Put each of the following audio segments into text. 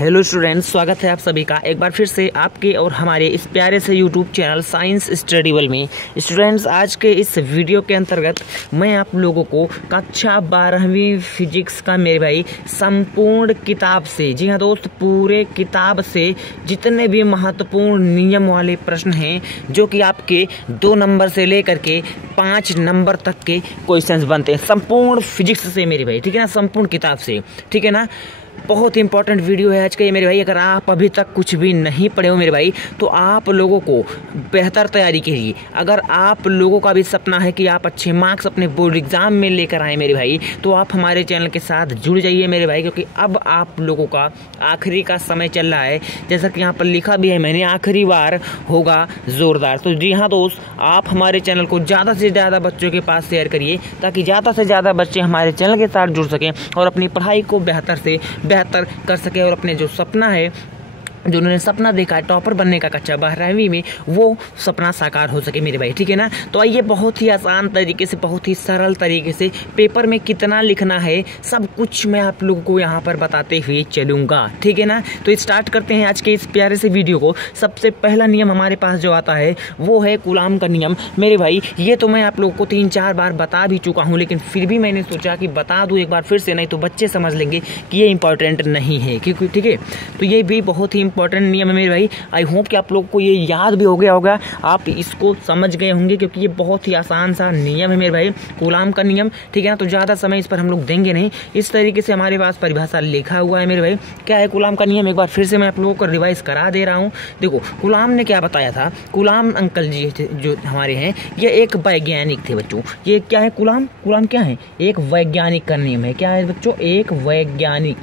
Hello students, स्वागत है आप सभी का एक बार फिर से आपके और हमारे इस प्यारे से यूट्यूब चैनल साइंस स्टडीबल में। स्टूडेंट्स, आज के इस वीडियो के अंतर्गत मैं आप लोगों को कक्षा 12वीं फिजिक्स का मेरे भाई संपूर्ण किताब से, जी हाँ दोस्त, पूरे किताब से जितने भी महत्वपूर्ण नियम वाले प्रश्न हैं जो कि आपके 2 नंबर से लेकर के 5 नंबर तक के क्वेश्चंस बनते हैं संपूर्ण फिजिक्स से मेरे भाई, ठीक है ना, संपूर्ण किताब से, ठीक है ना। बहुत इंपॉर्टेंट वीडियो है आज का ये मेरे भाई। अगर आप अभी तक कुछ भी नहीं पढ़े हो मेरे भाई तो आप लोगों को बेहतर तैयारी के लिए, अगर आप लोगों का भी सपना है कि आप अच्छे मार्क्स अपने बोर्ड एग्जाम में लेकर आए मेरे भाई, तो आप हमारे चैनल के साथ जुड़ जाइए मेरे भाई, क्योंकि अब आप लोगों का आखिरी का समय चल रहा है। जैसा कि यहाँ पर लिखा भी है मैंने, आखिरी बार होगा जोरदार। तो जी हाँ दोस्त, आप हमारे चैनल को ज़्यादा से ज़्यादा बच्चों के पास शेयर करिए ताकि ज़्यादा से ज़्यादा बच्चे हमारे चैनल के साथ जुड़ सकें और अपनी पढ़ाई को बेहतर से बेहतर कर सके और अपने जो सपना है, जो उन्होंने सपना देखा है टॉपर बनने का कक्षा 12वीं में, वो सपना साकार हो सके मेरे भाई, ठीक है ना। तो आइए बहुत ही आसान तरीके से, बहुत ही सरल तरीके से पेपर में कितना लिखना है सब कुछ मैं आप लोगों को यहाँ पर बताते हुए चलूँगा, ठीक है ना। तो स्टार्ट करते हैं आज के इस प्यारे से वीडियो को। सबसे पहला नियम हमारे पास जो आता है वो है कूलाम का नियम मेरे भाई। ये तो मैं आप लोगों को 3-4 बार बता भी चुका हूँ, लेकिन फिर भी मैंने सोचा कि बता दूँ एक बार फिर से, नहीं तो बच्चे समझ लेंगे कि ये इंपॉर्टेंट नहीं है, क्योंकि ठीक है। तो ये भी बहुत ही इंपॉर्टेंट नियम है मेरे भाई। आई होप कि आप लोगों को ये याद भी हो गया होगा, आप इसको समझ गए होंगे, क्योंकि ये बहुत ही आसान सा नियम है मेरे भाई, कूलाम का नियम, ठीक है ना। तो ज़्यादा समय इस पर हम लोग देंगे नहीं। इस तरीके से हमारे पास परिभाषा लिखा हुआ है मेरे भाई। क्या है कूलाम का नियम, एक बार फिर से मैं आप लोगों को रिवाइज करा दे रहा हूँ। देखो, कूलाम ने क्या बताया था, कूलाम अंकल जी जो हमारे हैं, ये एक वैज्ञानिक थे बच्चों। ये क्या है कूलाम, कूलाम क्या है, एक वैज्ञानिक का नियम है। क्या है बच्चों, एक वैज्ञानिक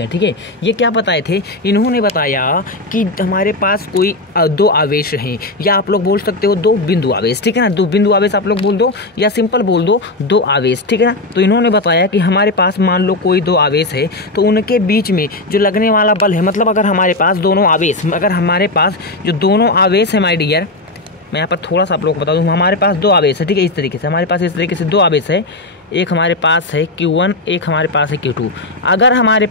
है, ठीक है। ये क्या बताए थे, इन्होंने बताया कि हमारे पास कोई 2 आवेश हैं, या आप लोग बोल सकते हो 2 बिंदु आवेश, ठीक है ना। 2 बिंदु आवेश आप लोग बोल दो, या सिंपल बोल दो 2 आवेश, ठीक है ना। तो इन्होंने बताया कि हमारे पास मान लो कोई 2 आवेश है, तो उनके बीच में जो लगने वाला बल है, मतलब अगर हमारे पास दोनों आवेश, अगर हमारे पास जो दोनों आवेश है माय डियर, मैं यहाँ पर थोड़ा सा आप लोग को बता दूँ, हमारे पास 2 आवेश है, ठीक है। इस तरीके से हमारे पास, इस तरीके से 2 आवेश है, एक हमारे पास है Q1, एक हमारे पास है Q2। अगर हमारे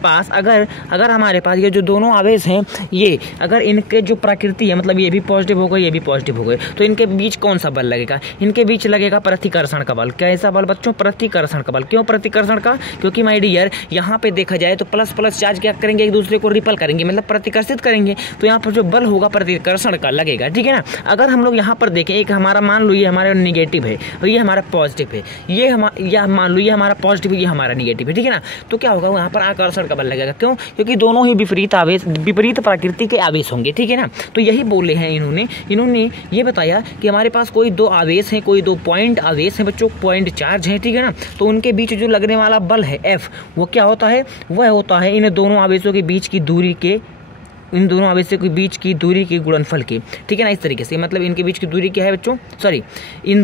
पास ये जो दोनों आवेश हैं, ये अगर इनके जो प्रकृति है, मतलब ये भी पॉजिटिव हो गए, ये भी पॉजिटिव हो गए, तो इनके बीच कौन सा बल लगेगा, इनके बीच लगेगा प्रतिकर्षण का बल। कैसा बल बच्चों, प्रतिकर्षण का बल। क्यों प्रतिकर्षण का, क्योंकि माय डियर यहाँ पे देखा जाए तो प्लस प्लस चार्ज क्या करेंगे, एक दूसरे को रिपल करेंगे, मतलब प्रतिकर्षित करेंगे। तो यहाँ पर जो बल होगा प्रतिकर्षण का लगेगा, ठीक है ना। अगर हम लोग यहाँ पर देखें, एक हमारा मान लो ये हमारा निगेटिव है और ये हमारा पॉजिटिव है, ये मान लो ये हमारा पॉजिटिव है, ये हमारा निगेटिव है, ठीक है ना। तो क्या होगा, यहाँ पर आकर्षण का बल लगेगा। क्यों, क्योंकि दोनों ही विपरीत प्रकृति के आवेश होंगे, ठीक है ना। तो यही बोले हैं इन्होंने ये बताया कि हमारे पास कोई 2 आवेश हैं, कोई 2 पॉइंट आवेश हैं बच्चों, पॉइंट चार्ज हैं, ठीक है ना। तो उनके बीच जो लगने वाला बल है F, वो क्या होता है, वह होता है इन दोनों आवेशों के बीच की दूरी के, इन दोनों आवेशों के बीच की दूरी के गुणनफल की, ठीक है ना। इस तरीके से, मतलब इनके बीच की दूरी क्या है बच्चों, इन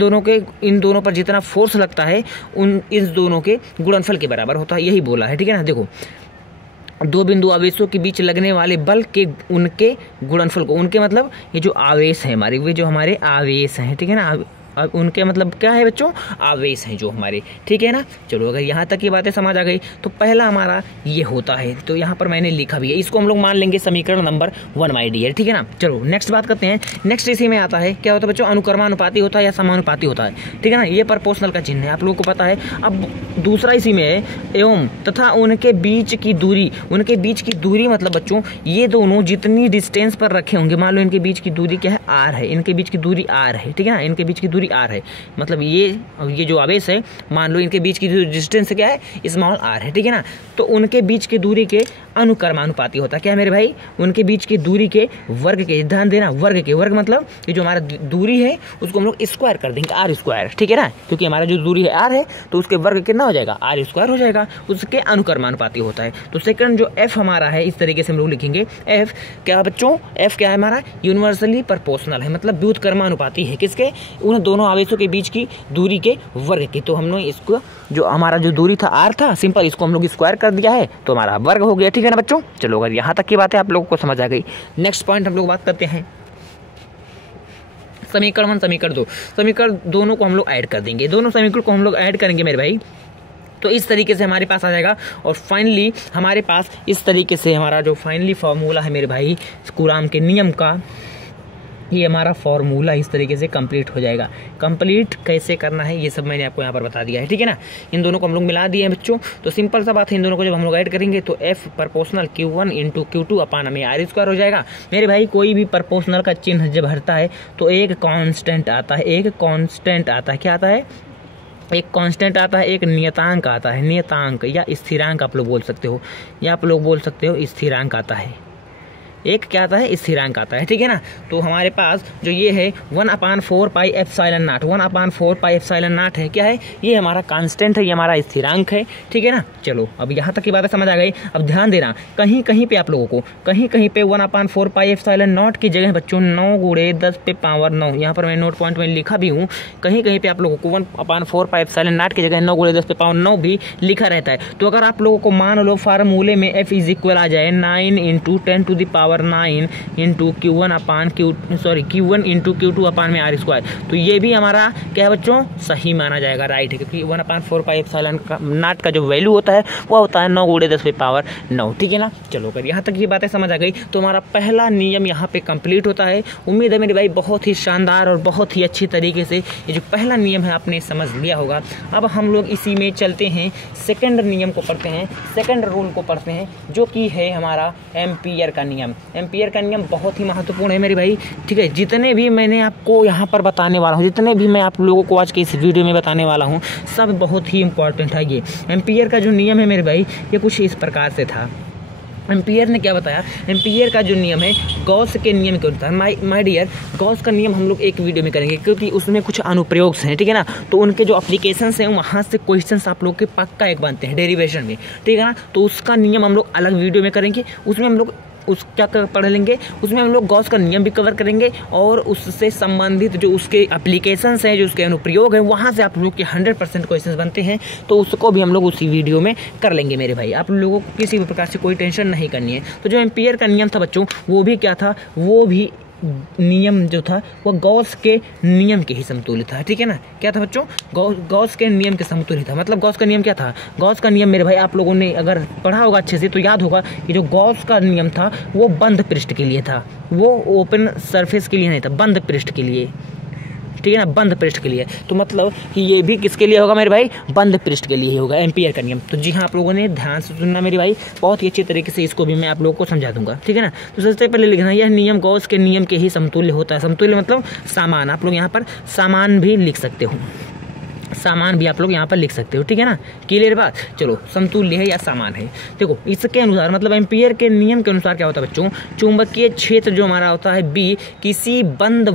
दोनों पर जितना फोर्स लगता है इस दोनों के गुणनफल के बराबर होता है, यही बोला है, ठीक है ना। देखो, 2 बिंदु आवेशों के बीच लगने वाले बल के उनके गुणनफल को, उनके मतलब ये जो आवेश है हमारे, वे जो हमारे आवेश हैं, ठीक है ना। अब उनके मतलब क्या है बच्चों, आवेश हैं जो हमारे, ठीक है ना। चलो, अगर यहाँ तक की बातें समझ आ गई तो पहला हमारा ये होता है। तो यहाँ पर मैंने लिखा भी है, इसको हम लोग मान लेंगे समीकरण नंबर 1 माय डियर, ठीक है ना। चलो नेक्स्ट बात करते हैं। नेक्स्ट इसी में आता है, क्या होता है बच्चों, अनुक्रमानुपाती होता है या समानुपाती होता है, ठीक है ना। ये प्रोपोर्शनल का चिन्ह है, आप लोगों को पता है। अब दूसरा इसी में है, एवं तथा उनके बीच की दूरी मतलब बच्चों, ये दोनों जितनी डिस्टेंस पर रखे होंगे, मान लो इनके बीच की दूरी क्या है, R है, इनके बीच की दूरी R है, ठीक है ना। इनके बीच की दूरी R है, मतलब ये जो आवेश है, मान लो इनके बीच की डिस्टेंस क्या है, स्मॉल r है, ठीक है ना। तो उनके बीच की दूरी के अनुक्रमानुपाती होता है। क्या है मेरे भाई, उनके बीच की दूरी के वर्ग के, ध्यान देना, वर्ग मतलब ये जो हमारा दूरी है उसको हम लोग स्क्वायर कर देंगे, R², ठीक है ना। क्योंकि हमारा जो दूरी है R है, तो उसके वर्ग कितना हो जाएगा, R² हो जाएगा, उसके अनुक्रमानुपाती होता है। तो सेकंड जो F हमारा है, इस तरीके से हम लोग लिखेंगे F क्या बच्चों, F क्या है हमारा, यूनिवर्सली प्रोपोर्शनल है, मतलब व्युत्क्रमानुपाती है, किसके, उन दोनों आवेशों के बीच की दूरी के वर्ग की। तो हम लोग इसको, जो हमारा जो दूरी था R था, सिंपल इसको हम लोग स्क्वायर कर दिया है, तो हमारा वर्ग हो गया, ठीक है ना बच्चों। चलो, अगर यहाँ तक की बातें आप लोगों को समझ आ गई, नेक्स्ट पॉइंट हम लोग बात करते हैं समीकरण 1, समीकरण 2। समीकरण दोनों को हम लोग ऐड कर देंगे, दोनों समीकरण को हम लोग ऐड करेंगे मेरे भाई, तो इस तरीके से हमारे पास आ जाएगा। और फाइनली हमारे पास इस तरीके से हमारा जो फाइनली फार्मूला है मेरे भाई कूलाम के नियम का, ये हमारा फार्मूला इस तरीके से कंप्लीट हो जाएगा। कंप्लीट कैसे करना है ये सब मैंने आपको यहाँ पर बता दिया है, ठीक है ना। इन दोनों को हम लोग मिला दिए हैं बच्चों। तो सिंपल सा बात है, इन दोनों को जब हम लोग ऐड करेंगे तो F proportional Q1 into Q2 अपान हमें R² हो जाएगा। मेरे भाई कोई भी प्रोपोर्शनल का चिन्ह जब हटता है तो एक कांस्टेंट आता है, एक कांस्टेंट आता है। क्या आता है? एक कांस्टेंट आता है, एक नियतांक आता है। नियतांक या स्थिरांक आप लोग बोल सकते हो, या आप लोग बोल सकते हो स्थिरांक आता है। एक क्या आता है? स्थिरांक आता है, ठीक है ना। तो हमारे पास जो ये है 1/4 pi epsilon not, 1/4 pi epsilon not है। क्या है? ये हमारा कांस्टेंट है, ये हमारा स्थिरांक है, ठीक है ना। चलो अब यहाँ तक की बातें समझ आ गई। अब ध्यान देना, कहीं कहीं पे आप लोगों को कहीं कहीं पे 1/4 पाई एप्सिलॉन नॉट की जगह बच्चों 9 × 10 पे पावर 9, यहाँ पर मैं नोट पॉइंट में लिखा भी हूँ। कहीं कहीं पे आप लोगों को 1/4 पाई एप्सिलॉन नॉट की जगह 9 × 10 पे पावर 9 भी लिखा रहता है। तो अगर आप लोगों को मान लो फार्मूले में F इक्वल आ जाए 9 × 10⁹ इंटू Q1 इंटू Q2 अपान में R², तो ये भी हमारा क्या है बच्चों? सही माना जाएगा, राइट है। क्योंकि 1/4 पाई एप्सिलॉन नॉट का जो वैल्यू होता है वो होता है 9 × 10 पे पावर 9, ठीक है ना। चलो कर यहाँ तक ये बातें समझ आ गई तो हमारा पहला नियम यहाँ पे कंप्लीट होता है। उम्मीद है मेरे भाई बहुत ही शानदार और बहुत ही अच्छी तरीके से ये जो पहला नियम है आपने समझ लिया होगा। अब हम लोग इसी में चलते हैं, सेकंड नियम को पढ़ते हैं, सेकंड रूल को पढ़ते हैं, जो कि है हमारा एम्पियर का नियम। एम्पियर का नियम बहुत ही महत्वपूर्ण है मेरे भाई, ठीक है। जितने भी मैंने आपको यहाँ पर बताने वाला हूँ, जितने भी मैं आप लोगों को आज के इस वीडियो में बताने वाला हूँ, सब बहुत ही इंपॉर्टेंट है। ये एम्पियर का जो नियम है मेरे भाई ये कुछ इस प्रकार से था। एम्पियर ने क्या बताया? एम्पियर का जो नियम है गॉस के नियम के अनुसार, माय डियर, गॉस का नियम हम लोग एक वीडियो में करेंगे क्योंकि उसमें कुछ अनुप्रयोग हैं, ठीक है ना। तो उनके जो एप्लीकेशंस हैं वहाँ से क्वेश्चंस आप लोग के पक्का एक बनते हैं डेरिवेशन में, ठीक है ना। तो उसका नियम हम लोग अलग वीडियो में करेंगे। उसमें हम लोग क्या पढ़ लेंगे, उसमें हम लोग गॉस का नियम भी कवर करेंगे और उससे संबंधित जो उसके एप्लीकेशंस हैं, जो उसके अनुप्रयोग हैं, वहाँ से आप लोग के 100% क्वेश्चंस बनते हैं। तो उसको भी हम लोग उसी वीडियो में कर लेंगे मेरे भाई। आप लोगों को किसी भी प्रकार से कोई टेंशन नहीं करनी है। तो जो एम्पियर का नियम था बच्चों, वो भी क्या था? वो भी नियम जो था वो गॉस के नियम के ही समतुल्य था, ठीक है ना। क्या था बच्चों? गॉस के नियम के समतुल्य था। मतलब गॉस का नियम क्या था? गॉस का नियम मेरे भाई आप लोगों ने अगर पढ़ा होगा अच्छे से तो याद होगा कि जो गॉस का नियम था वो बंद पृष्ठ के लिए था, वो ओपन सरफेस के लिए नहीं था, बंद पृष्ठ के लिए, ठीक है ना, बंद पृष्ठ के लिए। तो मतलब कि ये भी किसके लिए होगा मेरे भाई? बंद पृष्ठ के लिए ही होगा एम्पियर का नियम। तो जी हाँ, आप लोगों ने ध्यान से सुनना मेरे भाई, बहुत ही अच्छे तरीके से इसको भी मैं आप लोगों को समझा दूंगा, ठीक है ना। तो सबसे पहले लिखना, यह नियम गॉस के नियम के ही समतुल्य होता है। समतुल्य मतलब समान, आप लोग यहाँ पर समान भी लिख सकते हो, सामान भी आप लोग यहाँ पर लिख सकते हो, ठीक है ना। क्लियर बात? चलो, समतुल्य है या समान है। देखो इसके अनुसार मतलब एम्पियर के नियम के अनुसार क्या होता है बच्चों? चुंबकीय क्षेत्र जो हमारा होता है B किसी बंद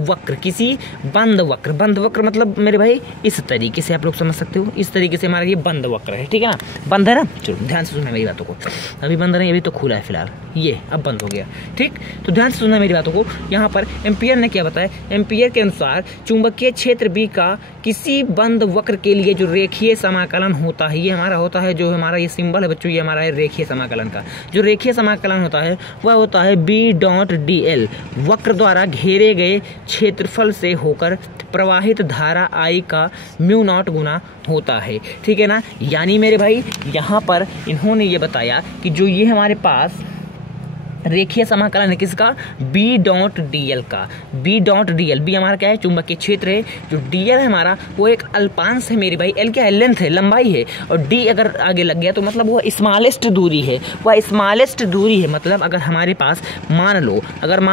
वक्र मतलब मेरे भाई इस तरीके से आप लोग समझ सकते हो, इस तरीके से हमारा ये बंद वक्र है, ठीक है ना। बंद है ना। चलो ध्यान से सुनना मेरी बातों को, अभी बंद नहीं, अभी तो खुला है फिलहाल, ये अब बंद हो गया, ठीक। तो ध्यान से सुनना मेरी बातों को। यहाँ पर एम्पियर ने क्या बताया? एम्पियर के अनुसार चुंबकीय क्षेत्र B का किसी बंद वक्र के लिए जो रेखीय समाकलन होता है, ये हमारा होता है, जो हमारा ये सिंबल है बच्चों, ये हमारा है रेखीय समाकलन का। जो रेखीय समाकलन होता है वह होता है B.dl, वक्र द्वारा घेरे गए क्षेत्रफल से होकर प्रवाहित धारा I का μ0 गुना होता है, ठीक है ना। यानी मेरे भाई यहाँ पर इन्होंने ये बताया कि जो ये हमारे पास रेखीय समाकलन है किसका? B.dl का। B.dl, B हमारा क्या है? चुंबकीय क्षेत्र है। जो dl है हमारा वो एक अल्पांश है मेरी भाई। L क्या है? लेंथ है, लंबाई है। और D अगर आगे लग गया तो मतलब वो स्मॉलेस्ट दूरी है, वह स्मॉलेस्ट दूरी है। मतलब अगर हमारे पास मान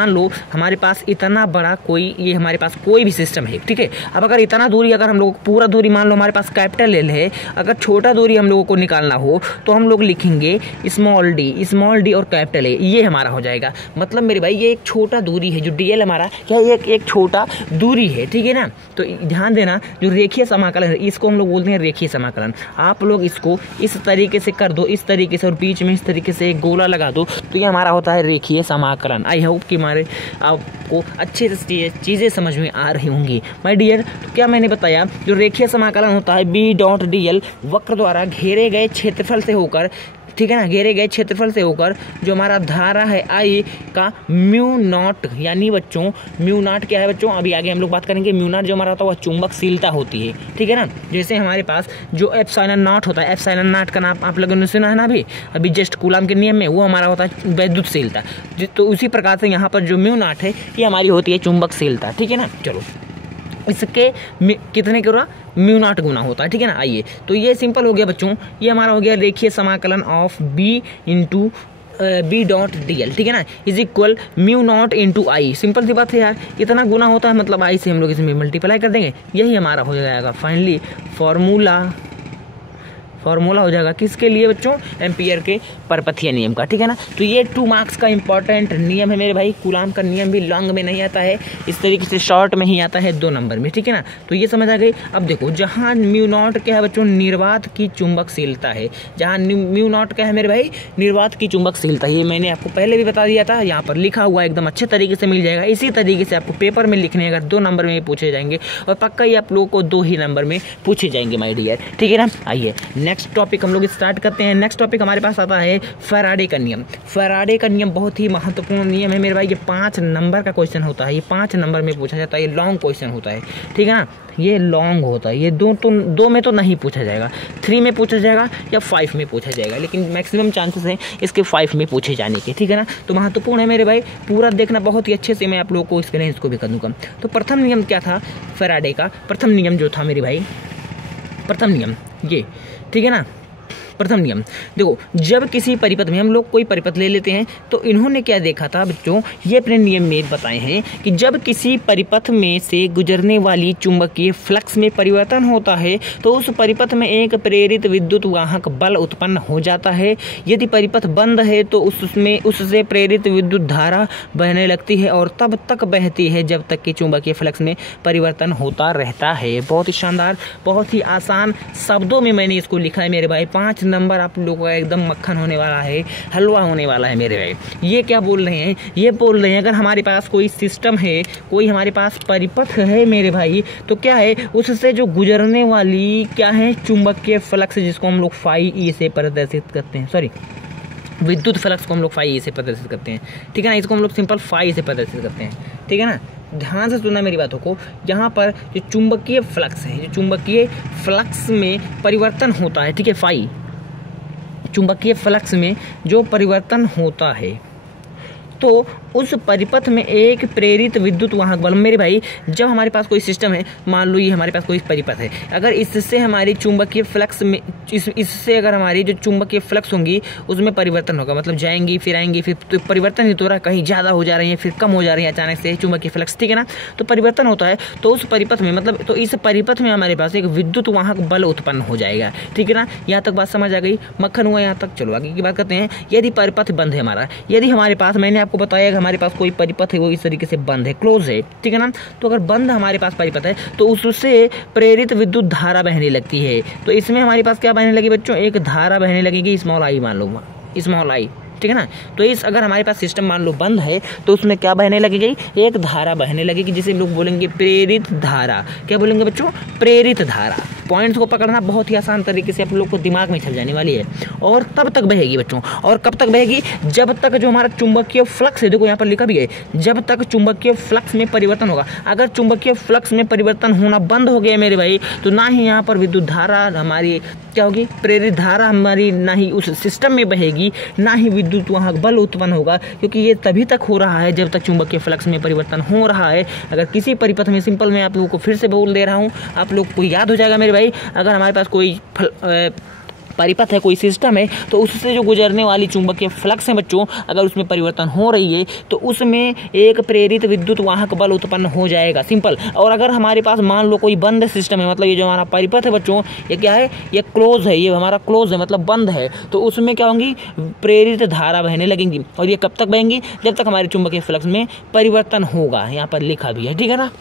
लो हमारे पास इतना बड़ा कोई, ये हमारे पास कोई भी सिस्टम है, ठीक है। अब अगर इतना दूरी, अगर हम लोग पूरा दूरी मान लो हमारे पास कैपिटल L है, अगर छोटा दूरी हम लोगों को निकालना हो तो हम लोग लिखेंगे स्मॉल डी और कैपिटल A, ये हमारा हो जाएगा। मतलब मेरे भाई ये एक छोटा दूरी है, जो DL हमारा क्या है? एक छोटा दूरी है, ठीक है ना। तो ध्यान देना, जो रेखीय समाकलन है इसको हम लोग बोलते हैं रेखीय समाकलन। आप लोग इसको इस तरीके से कर दो, इस तरीके से, और बीच में इस तरीके से एक गोला लगा दो, तो ये हमारा होता है रेखीय समाकलन। आई होप कि हमारे आपको अच्छे से चीज़ें समझ में आ रही होंगी माय डियर। तो क्या मैंने बताया? जो रेखीय समाकलन होता है B.dl वक्र द्वारा घेरे गए क्षेत्रफल से होकर ठीक है ना, घेरे गए क्षेत्रफल से होकर जो हमारा धारा है I का म्यू नॉट, यानी बच्चों म्यू नॉट क्या है बच्चों, अभी आगे हम लोग बात करेंगे। म्यू नॉट जो हमारा होता है वह चुंबकशीलता होती है, ठीक है ना। जैसे हमारे पास जो एप्सिलॉन नॉट होता है, एप्सिलॉन नॉट का नाम आप लोगों ने सुना है ना अभी जस्ट कूलम के नियम में, वो हमारा होता है विद्युतशीलता। तो उसी प्रकार से यहाँ पर जो म्यू नॉट है ये हमारी होती है चुंबकशीलता, ठीक है ना। चलो इसके कितने गुना म्यू नॉट गुना होता है, ठीक है ना। आइए तो ये सिंपल हो गया बच्चों, ये हमारा हो गया रेखीय समाकलन of B into B dot D L, ठीक है ना, is equal mu naught into I. Simple सी बात है यार, इतना गुना होता है मतलब आई से हम लोग इसमें मल्टीप्लाई कर देंगे, यही हमारा हो जाएगा फाइनली फॉर्मूला हो जाएगा किसके लिए बच्चों, एम्पियर के परपथीय नियम का, ठीक है ना। तो ये 2 मार्क्स का इंपॉर्टेंट नियम है मेरे भाई। कूलाम का नियम भी लॉन्ग में नहीं आता है, इस तरीके से शॉर्ट में ही आता है 2 नंबर में, ठीक है ना। तो ये समझ आ गई। अब देखो जहाँ म्यू नॉट क्या है बच्चों, निर्वात की चुंबकशीलता है। जहाँ म्यू नॉट क्या है मेरे भाई, निर्वात की चुंबकशीलता। ये मैंने आपको पहले भी बता दिया था, यहाँ पर लिखा हुआ एकदम अच्छे तरीके से मिल जाएगा। इसी तरीके से आपको पेपर में लिखने अगर 2 नंबर में पूछे जाएंगे और पक्का ही आप लोगों को 2 ही नंबर में पूछे जाएंगे माय डियर, ठीक है ना। आइए नेक्स्ट टॉपिक हम लोग स्टार्ट करते हैं। नेक्स्ट टॉपिक हमारे पास आता है फैराडे का नियम। फैराडे का नियम बहुत ही महत्वपूर्ण नियम है मेरे भाई। ये 5 नंबर का क्वेश्चन होता है, ये 5 नंबर में पूछा जाता है, ये लॉन्ग क्वेश्चन होता है, ठीक है ना। ये लॉन्ग होता है, ये 2 में तो नहीं पूछा जाएगा, 3 में पूछा जाएगा या 5 में पूछा जाएगा, लेकिन मैक्सिमम चांसेस हैं इसके 5 में पूछे जाने के, ठीक है ना। तो महत्वपूर्ण है मेरे भाई, पूरा देखना बहुत ही अच्छे से। मैं आप लोगों को एक्सपीरियंस को भी कर दूंगा। तो प्रथम नियम क्या था फैराडे का, प्रथम नियम जो था मेरे भाई, प्रथम नियम ये, ठीक है ना। प्रथम नियम देखो, जब किसी परिपथ में, हम लोग कोई परिपथ ले लेते हैं, तो इन्होंने क्या देखा था बच्चों, ये अपने नियम में बताए हैं कि जब किसी परिपथ में से गुजरने वाली चुंबकीय फ्लक्स में परिवर्तन होता है तो उस परिपथ में एक प्रेरित विद्युत वाहक बल उत्पन्न हो जाता है। यदि परिपथ बंद है तो उससे प्रेरित विद्युत धारा बहने लगती है और तब तक बहती है जब तक कि चुंबकीय फ्लक्स में परिवर्तन होता रहता है। बहुत ही शानदार, बहुत ही आसान शब्दों में मैंने इसको लिखा है मेरे भाई। 5 नंबर आप लोगों का एकदम मक्खन होने वाला है, हलवा होने वाला है मेरे भाई। ये क्या बोल रहे हैं, ये बोल रहे हैं अगर हमारे पास कोई सिस्टम है, कोई हमारे पास परिपथ है मेरे भाई, तो क्या है उससे जो गुजरने वाली क्या है चुंबकीय फ्लक्स, जिसको हम लोग फाई ई से प्रदर्शित करते हैं, सॉरी विद्युत फ्लक्स को हम लोग फाई ई से प्रदर्शित करते हैं, ठीक है ना। इसको हम लोग सिंपल फाई से प्रदर्शित करते हैं, ठीक है ना। ध्यान से सुनना मेरी बातों को। यहाँ पर जो चुंबकीय फ्लक्स है, जो चुंबकीय फ्लक्स में परिवर्तन होता है, ठीक है, फाई चुंबकीय फ्लक्स में जो परिवर्तन होता है तो उस परिपथ में एक प्रेरित विद्युत वाहक बल, मेरे भाई जब हमारे पास कोई सिस्टम है, मान लो ये हमारे पास कोई परिपथ है, अगर इससे हमारी चुंबकीय फ्लक्स में इससे अगर हमारी जो चुंबकीय फ्लक्स होंगी उसमें परिवर्तन होगा, मतलब जाएंगी फिर आएंगी, फिर तो परिवर्तन ही तो रहा, कहीं ज़्यादा हो जा रही है फिर कम हो जा रही है अचानक से चुंबकीय फ्लक्स, ठीक है ना। तो परिवर्तन होता है तो उस परिपथ में, मतलब तो इस परिपथ में हमारे पास एक विद्युत वाहक बल उत्पन्न हो जाएगा, ठीक है ना। यहाँ तक बात समझ आ गई, मक्खन हुआ यहाँ तक। चलो आगे की बात करते हैं। यदि परिपथ बंद है हमारा, यदि हमारे पास, मैंने आपको बताया हमारे पास कोई परिपथ है वो इस तरीके से बंद है, क्लोज है, ठीक है ना। तो अगर बंद हमारे पास परिपथ है तो उससे प्रेरित विद्युत धारा बहने लगती है। तो इसमें हमारे पास क्या बहने लगी बच्चों, एक धारा बहने लगेगी, स्मॉल आई मान लो, स्मॉल आई, ठीक है ना। तो इस अगर हमारे पास सिस्टम मान लो बंद है तो उसमें क्या बहने लगेगी, एक धारा बहने लगेगी जिसे हम लोग बोलेंगे प्रेरित धारा। क्या बोलेंगे बच्चों, प्रेरित धारा। पॉइंट्स को पकड़ना बहुत ही आसान तरीके से आप लोग को दिमाग में चल जाने वाली है। और तब तक बहेगी बच्चों, और कब तक बहेगी, जब तक जो हमारा चुंबकीय फ्लक्स है, देखो यहाँ पर लिखा भी है, जब तक चुंबकीय फ्लक्स में परिवर्तन होगा। अगर चुंबकीय फ्लक्स में परिवर्तन होना बंद हो गया मेरे भाई, तो ना ही यहाँ पर विद्युत धारा हमारी क्या होगी, प्रेरित धारा हमारी ना ही उस सिस्टम में बहेगी, ना ही विद्युत वाहक बल उत्पन्न होगा, क्योंकि ये तभी तक हो रहा है जब तक चुंबकीय फ्लक्स में परिवर्तन हो रहा है। अगर किसी परिपथ में, सिंपल मैं आप लोगों को फिर से बोल दे रहा हूँ, आप लोग को याद हो जाएगा मेरे भाई, अगर हमारे पास कोई परिपथ है, कोई सिस्टम है, तो उससे जो गुजरने वाली चुंबकीय फ्लक्स है बच्चों, अगर उसमें परिवर्तन हो रही है तो उसमें एक प्रेरित विद्युत वाहक बल उत्पन्न हो जाएगा, सिंपल। और अगर हमारे पास मान लो कोई बंद सिस्टम है, मतलब ये जो हमारा परिपथ है बच्चों, ये क्या है, ये क्लोज है, ये हमारा क्लोज है मतलब बंद है, तो उसमें क्या होंगी, प्रेरित धारा बहने लगेंगी। और ये कब तक बहेंगी, जब तक हमारे चुंबकीय फ्लक्स में परिवर्तन होगा, यहाँ पर लिखा भी है, ठीक है ना।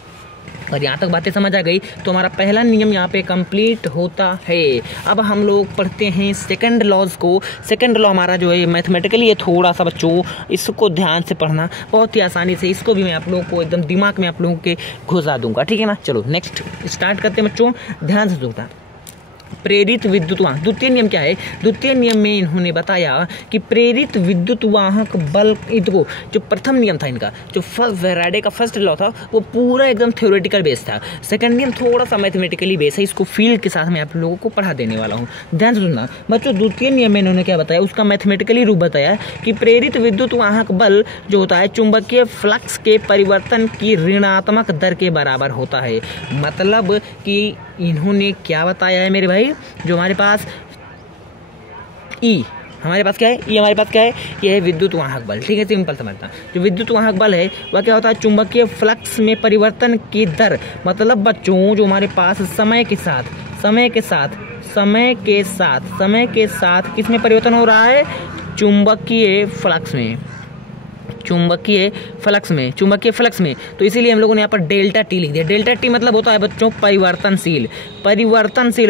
और यहाँ तक बातें समझ आ गई तो हमारा पहला नियम यहाँ पे कंप्लीट होता है। अब हम लोग पढ़ते हैं सेकंड लॉज को। सेकंड लॉ हमारा जो है मैथमेटिकली है थोड़ा सा बच्चों, इसको ध्यान से पढ़ना, बहुत ही आसानी से इसको भी मैं आप लोगों को एकदम दिमाग में आप लोगों के घुसा दूंगा, ठीक है ना। चलो नेक्स्ट स्टार्ट करते हैं बच्चों, ध्यान से सुनना। प्रेरित विद्युत वाहक। द्वितीय नियम क्या है? द्वितीय नियम में इन्होंने बताया कि प्रेरित विद्युत वाहक बल को, जो प्रथम नियम था इनका, जो फैराडे का फर्स्ट लॉ था, वो पूरा एकदम थ्योरेटिकल बेस था। सेकंड नियम थोड़ा सा मैथमेटिकली बेस है, इसको फील्ड के साथ मैं आप लोगों को पढ़ा देने वाला हूँ, ध्यान से सुनना बच्चों। द्वितीय नियम में इन्होंने क्या बताया, उसका मैथमेटिकली रूप बताया कि प्रेरित विद्युत वाहक बल जो होता है चुंबकीय फ्लक्स के परिवर्तन की ऋणात्मक दर के बराबर होता है। मतलब कि इन्होंने क्या बताया है मेरे भाई, जो हमारे पास हमारे पास क्या है, ये हमारे पास क्या है, ये है विद्युत वाहक बल। ठीक है, सिंपल समझना। जो विद्युत वाहक बल है वह क्या होता है, चुंबकीय फ्लक्स में परिवर्तन की दर। मतलब बच्चों जो हमारे पास समय के साथ किस में परिवर्तन हो रहा है, चुंबकीय फ्लक्स में। तो इसीलिए हम लोगों ने यहाँ पर डेल्टा टी लिख दिया। डेल्टा टी मतलब होता है बच्चों परिवर्तनशील।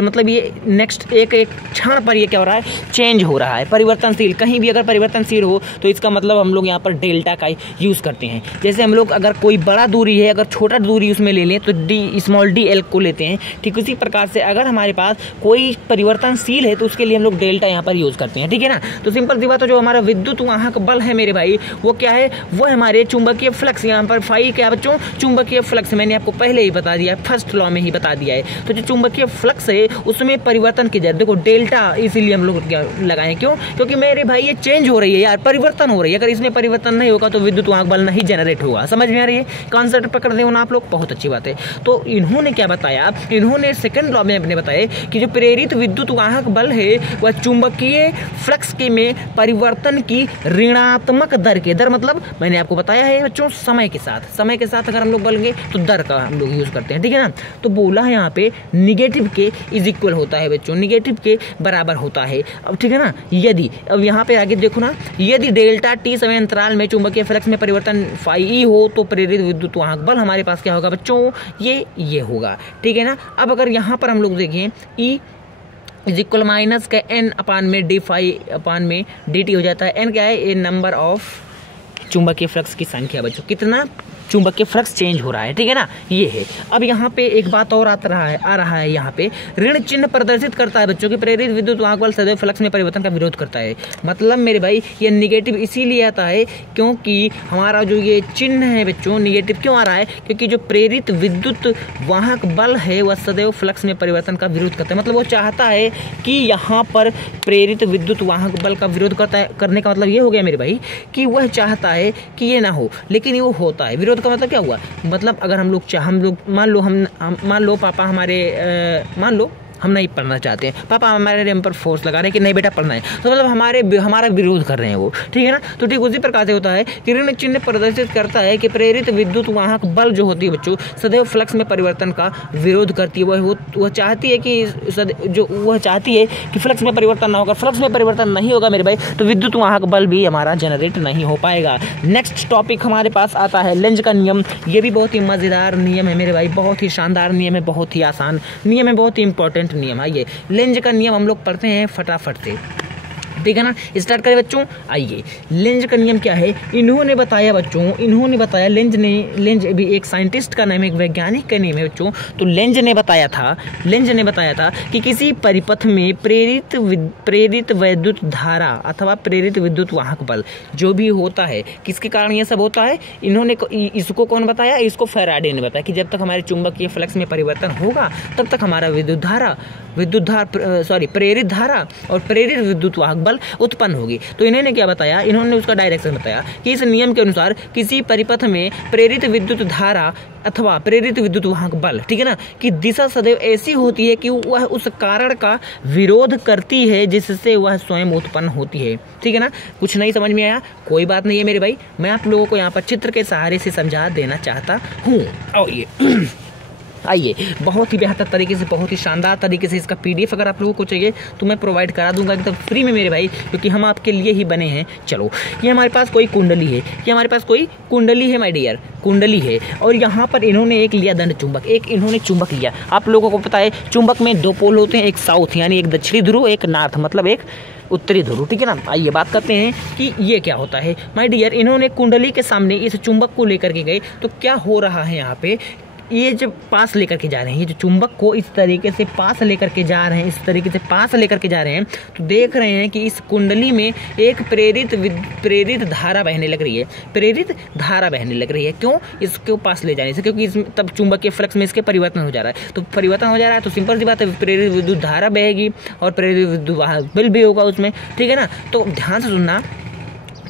मतलब ये नेक्स्ट एक क्षण पर ये क्या हो रहा है, चेंज हो रहा है, परिवर्तनशील। कहीं भी अगर परिवर्तनशील हो तो इसका मतलब हम लोग यहाँ पर डेल्टा का यूज़ करते हैं। जैसे हम लोग अगर कोई बड़ा दूरी है, अगर छोटा दूरी उसमें ले लें तो स्मॉल डी एल को लेते हैं। ठीक उसी प्रकार से अगर हमारे पास कोई परिवर्तनशील है तो उसके लिए हम लोग डेल्टा यहाँ पर यूज़ करते हैं। ठीक है ना। तो सिंपल सी बात है, जो हमारा विद्युत वाहक बल है मेरे भाई, वो क्या है, वो हमारे चुंबकीय फ्लक्स। यहाँ पर फाई क्या बच्चों, चुंबकीय फ्लक्स। मैंने आपको पहले ही बता दिया, फर्स्ट लॉ में ही बता दिया है। तो जो चुंबकीय फ्लक्स है उसमें परिवर्तन की दर, देखो डेल्टा इसीलिए हम लोग क्या लगाएं, क्यों, क्योंकि मेरे भाई ये चेंज हो रही है यार, परिवर्तन हो रही है। अगर इसमें परिवर्तन नहीं होगा तो विद्युत वाहक बल नहीं जनरेट होगा। समझ में आ रही है, कॉन्सेप्ट पकड़ रहे हो ना आप लोग, बहुत अच्छी बात है। तो इन्होंने क्या बताया, इन्होंने सेकंड लॉ में अपने बताए कि जो प्रेरित विद्युत वाहक बल है वह चुंबकीय फ्लक्स के में परिवर्तन की ऋणात्मक दर के, दर मतलब मैंने आपको बताया है बच्चों, समय के साथ अगर हम लोग बोलेंगे तो दर का हम लोग यूज करते हैं। ठीक है ना। तो बोला है यहाँ पे निगेटिव के इज इक्वल होता है बच्चों, निगेटिव के बराबर होता है। अब ठीक है ना, यदि अब यहाँ पे आगे देखो ना, यदि डेल्टा टी समय अंतराल में चुंबकीय फ्लक्स में परिवर्तन फाई हो तो प्रेरित विद्युत वाहक बल हमारे पास क्या होगा बच्चों, ये होगा। ठीक है ना। अब अगर यहाँ पर हम लोग देखें ई इज इक्वल माइनस का एन अपान में डी फाई अपान में डी टी हो जाता है। एन क्या है, ये नंबर ऑफ चुंबकीय फ्लक्स की संख्या बच्चों, कितना चुंबकीय फ्लक्स चेंज हो रहा है। ठीक है ना, ये है। अब यहाँ पे एक बात और आ रहा है यहाँ पे ऋण चिन्ह प्रदर्शित करता है बच्चों कि प्रेरित विद्युत वाहक बल सदैव फ्लक्स में परिवर्तन का विरोध करता है। मतलब मेरे भाई ये निगेटिव इसीलिए आता है क्योंकि हमारा जो ये चिन्ह है बच्चों, निगेटिव क्यों आ रहा है, क्योंकि जो प्रेरित विद्युत वाहक बल है वह सदैव फ्लक्स में परिवर्तन का विरोध करता है। मतलब वो चाहता है कि यहाँ पर प्रेरित विद्युत वाहक बल का विरोध करने का मतलब ये हो गया मेरे भाई कि वह चाहता है कि ये ना हो, लेकिन वो होता है। विरोध का मतलब क्या हुआ, मतलब अगर हम लोग मान लो पापा हमारे मान लो हम नहीं पढ़ना चाहते हैं, पापा हमारे हम पर फोर्स लगा रहे हैं कि नहीं बेटा पढ़ना है, तो मतलब हमारा विरोध कर रहे हैं वो। ठीक है ना। तो ठीक उसी प्रकार से होता है कि ऋण चिन्ह प्रदर्शित करता है कि प्रेरित विद्युत वाहक बल जो होती है बच्चों सदैव फ्लक्स में परिवर्तन का विरोध करती है। वह चाहती है कि फ्लक्स में परिवर्तन ना होगा। फ्लक्स में परिवर्तन नहीं होगा मेरे भाई तो विद्युत वाहक बल भी हमारा जनरेट नहीं हो पाएगा। नेक्स्ट टॉपिक हमारे पास आता है लेंज का नियम। ये भी बहुत ही मजेदार नियम है मेरे भाई, बहुत ही शानदार नियम है, बहुत ही आसान नियम है, बहुत ही इंपॉर्टेंट नियम। आइए लेंज का नियम हम लोग पढ़ते हैं फटाफट से। ठीक है ना, स्टार्ट करें बच्चों। आइए लेंज का नियम क्या है, इन्होंने बताया लेंज भी एक साइंटिस्ट का नाम है, एक वैज्ञानिक का नाम है बच्चों। तो लेंज ने बताया था कि किसी परिपथ में प्रेरित विद्युत धारा अथवा प्रेरित विद्युत वाहक बल जो भी होता है, किसके कारण ये सब होता है, इसको कौन बताया, इसको फैराडे ने बताया कि जब तक हमारे चुंबकीय फ्लक्स में परिवर्तन होगा तब तक हमारा प्रेरित धारा और प्रेरित विद्युत वाहक बल उत्पन्न होगी। तो इन्होंने क्या बताया, इन्होंने उसका डायरेक्शन बताया कि इस नियम के अनुसार किसी परिपथ में प्रेरित विद्युत धारा अथवा प्रेरित विद्युत वाहक बल, ठीक है ना, कि दिशा सदैव ऐसी होती है कि वह उस कारण का विरोध करती है जिससे वह स्वयं उत्पन्न होती है। ठीक है ना। कुछ नहीं समझ में आया, कोई बात नहीं है मेरे भाई, मैं आप लोगों को यहाँ पर चित्र के सहारे से समझा देना चाहता हूँ। और ये आइए बहुत ही बेहतर तरीके से, बहुत ही शानदार तरीके से इसका पीडीएफ अगर आप लोगों को चाहिए तो मैं प्रोवाइड करा दूंगा एकदम फ्री में मेरे भाई, क्योंकि हम आपके लिए ही बने हैं। चलो ये हमारे पास कोई कुंडली है, माय डियर, कुंडली है। और यहाँ पर इन्होंने एक लिया दंड चुंबक, इन्होंने चुंबक लिया। आप लोगों को पता है चुंबक में दो पोल होते हैं, एक साउथ यानी एक दक्षिणी ध्रुव, एक नॉर्थ मतलब एक उत्तरी ध्रुव। ठीक है ना। आइए बात करते हैं कि ये क्या होता है। माय डियर, इन्होंने कुंडली के सामने इस चुंबक को लेकर के गए तो क्या हो रहा है यहाँ पे, ये जब पास लेकर के जा रहे हैं, ये जो चुंबक को इस तरीके से पास लेकर के जा रहे हैं, इस तरीके से पास लेकर के जा रहे हैं, तो देख रहे हैं कि इस कुंडली में एक प्रेरित धारा बहने लग रही है। प्रेरित धारा बहने लग रही है, क्यों? इसको पास ले जाने से, क्योंकि इसमें तब चुंबकीय फ्लक्स में इसके परिवर्तन हो जा रहा है। तो परिवर्तन हो जा रहा है तो सिंपल सी बात है, प्रेरित विद्युत धारा बहेगी और प्रेरित विद्युत वाहक बल भी होगा उसमें, ठीक है ना। तो ध्यान से सुनना,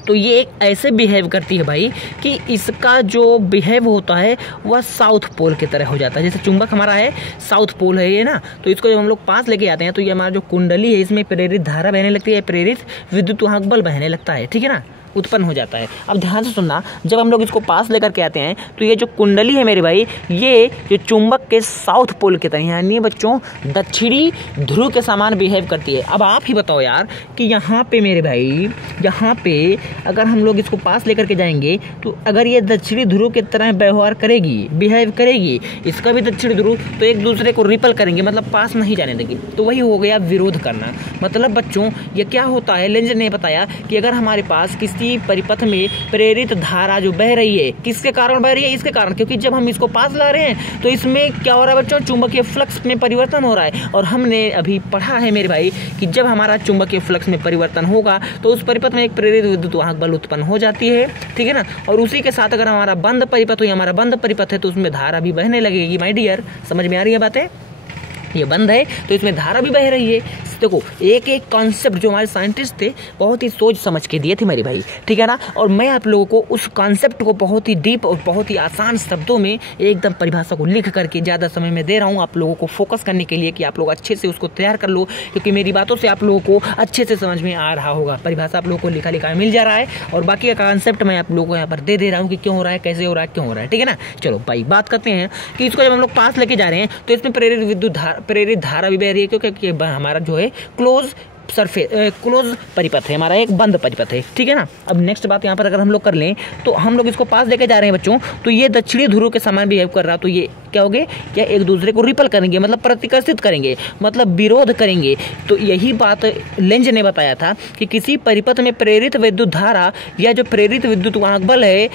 तो ये एक ऐसे बिहेव करती है भाई कि इसका जो बिहेव होता है वह साउथ पोल की तरह हो जाता है। जैसे चुंबक हमारा है, साउथ पोल है ये ना, तो इसको जब हम लोग पास लेके आते हैं तो ये हमारा जो कुंडली है इसमें प्रेरित धारा बहने लगती है, प्रेरित विद्युत वाहक बल बहने लगता है, ठीक है ना, उत्पन्न हो जाता है। अब ध्यान से सुनना, जब हम लोग इसको पास लेकर के आते हैं तो ये जो कुंडली है मेरे भाई, ये जो चुंबक के साउथ पोल की तरह यानी बच्चों दक्षिणी ध्रुव के समान बिहेव करती है। अब आप ही बताओ यार कि यहाँ पे मेरे भाई, यहाँ पे अगर हम लोग इसको पास लेकर के जाएंगे तो अगर ये दक्षिणी ध्रुव की तरह व्यवहार करेगी, बिहेव करेगी, इसका भी दक्षिणी ध्रुव, तो एक दूसरे को रिपल करेंगे, मतलब पास नहीं जाने देंगे। तो वही हो गया विरोध करना। मतलब बच्चों ये क्या होता है, लेंज ने बताया कि अगर हमारे पास किसी परिपथ में प्रेरित धारा जो बह रही है, किसके कारण बह रही है? इसके कारण, क्योंकि जब हम इसको पास ला रहे हैं तो इसमें क्या हो रहा है बच्चों, चुंबकीय फ्लक्स में परिवर्तन हो रहा है। और हमने अभी पढ़ा है मेरे भाई कि जब हमारा चुंबकीय फ्लक्स में परिवर्तन होगा तो उस परिपथ में एक प्रेरित विद्युत वाहक बल उत्पन्न हो जाती है, ठीक है ना। और उसी के साथ अगर हमारा बंद परिपथ हो, हमारा बंद परिपथ है तो उसमें धारा भी बहने लगेगी। माय डियर, समझ में आ रही है बातें? ये बंद है तो इसमें धारा भी बह रही है। देखो एक एक कॉन्सेप्ट जो हमारे साइंटिस्ट थे बहुत ही सोच समझ के दिए थे मेरे भाई, ठीक है ना। और मैं आप लोगों को उस कॉन्सेप्ट को बहुत ही डीप और बहुत ही आसान शब्दों में एकदम परिभाषा को लिख करके ज़्यादा समय में दे रहा हूँ आप लोगों को फोकस करने के लिए कि आप लोग अच्छे से उसको तैयार कर लो, क्योंकि मेरी बातों से आप लोगों को अच्छे से समझ में आ रहा होगा। परिभाषा आप लोगों को लिखा लिखा मिल जा रहा है और बाकी का कॉन्सेप्ट मैं आप लोगों को यहाँ पर दे रहा हूँ कि क्यों हो रहा है, कैसे हो रहा है, क्यों हो रहा है, ठीक है ना। चलो भाई बात करते हैं कि इसको जब हम लोग पास लेके जा रहे हैं तो इसमें प्रेरित धारा भी बह रही है, क्योंकि हमारा जो है क्लोज परिपथ है, हमारा एक बंद परिपथ है, ठीक है ना। अब नेक्स्ट बात यहाँ पर अगर हम लोग कर लें तो हम लोग इसको पास लेके जा रहे हैं बच्चों, तो ये दक्षिणी ध्रुव के समान बिहेव कर रहा, तो ये क्या होगे, क्या एक दूसरे को रिपल करेंगे, मतलब प्रतिकर्षित करेंगे, मतलब विरोध करेंगे। तो यही बात लेंज ने बताया था कि किसी परिपथ में प्रेरित विद्युत धारा या जो प्रेरित विद्युत वाहक बल है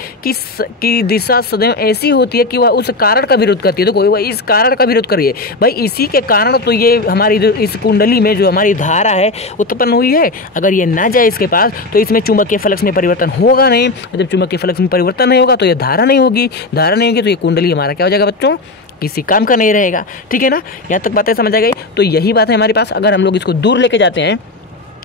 की दिशा सदैव ऐसी होती है कि वह उस कारण का विरोध करती है। तो वह इस कारण का विरोध करिए भाई, इसी के कारण तो ये हमारी इस कुंडली में जो हमारी धारा है उत्पन्न हुई है। अगर ये ना जाए इसके पास तो इसमें चुंबकीय फ्लक्स में परिवर्तन होगा नहीं, जब चुंबकीय फ्लक्स में परिवर्तन नहीं होगा तो ये धारा नहीं होगी, धारा नहीं होगी तो ये कुंडली हमारा क्या हो जाएगा बच्चों, किसी काम का नहीं रहेगा, ठीक है ना। यहाँ तक बातें समझ आ गई। तो यही बात है हमारे पास। अगर हम लोग इसको दूर लेके जाते हैं,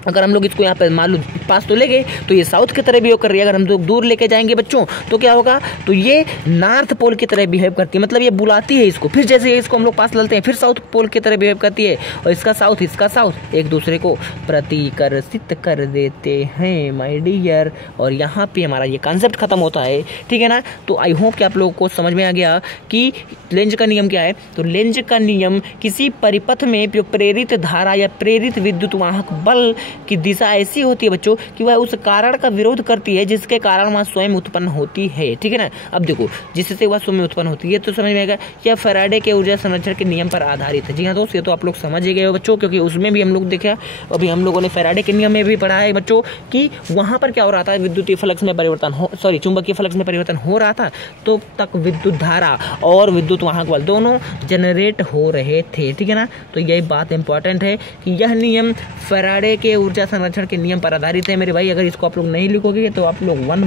अगर हम लोग इसको यहाँ पे मान लो पास तो ले गए तो ये साउथ की तरह बिहेव कर रही है। अगर हम लोग दूर लेके जाएंगे बच्चों तो क्या होगा, तो ये नॉर्थ पोल की तरह बिहेव करती है, मतलब ये बुलाती है इसको। फिर जैसे इसको हम लोग पास लाते हैं फिर साउथ पोल की तरह बिहेव करती है और इसका साउथ एक दूसरे को प्रतिकर्षित कर देते हैं माय डियर। और यहाँ पे हमारा ये कॉन्सेप्ट खत्म होता है, ठीक है ना। तो आई होप कि आप लोगों को समझ में आ गया कि लेंज का नियम क्या है। तो लेंज का नियम किसी परिपथ में प्रेरित धारा या प्रेरित विद्युत वाहक बल की दिशा ऐसी होती है बच्चों कि वह उस कारण का विरोध करती है जिसके कारण वह स्वयं उत्पन्न होती है, ठीक है ना। अब देखो जिससे वह स्वयं उत्पन्न होती है तो समझ में आएगा यह फैराडे के ऊर्जा संरक्षण के नियम पर आधारित है। जी हाँ दोस्त, ये तो आप लोग समझ ही गए हो बच्चों, क्योंकि उसमें भी हम लोग देखा, अभी हम लोगों ने फैराडे के नियम में भी पढ़ा है बच्चों कि वहां पर क्या हो रहा था, विद्युतीय फ्लक्स में परिवर्तन चुंबकीय फ्लक्स में परिवर्तन हो रहा था, तो तक विद्युत धारा और विद्युत वाहक बल दोनों जनरेट हो रहे थे, ठीक है ना। तो यही बात इंपॉर्टेंट है कि यह नियम फैराडे के ऊर्जा संरक्षण के नियम पर आधारित है मेरे भाई। अगर इसको आप लोग नहीं लिखोगे तो आप लोग 1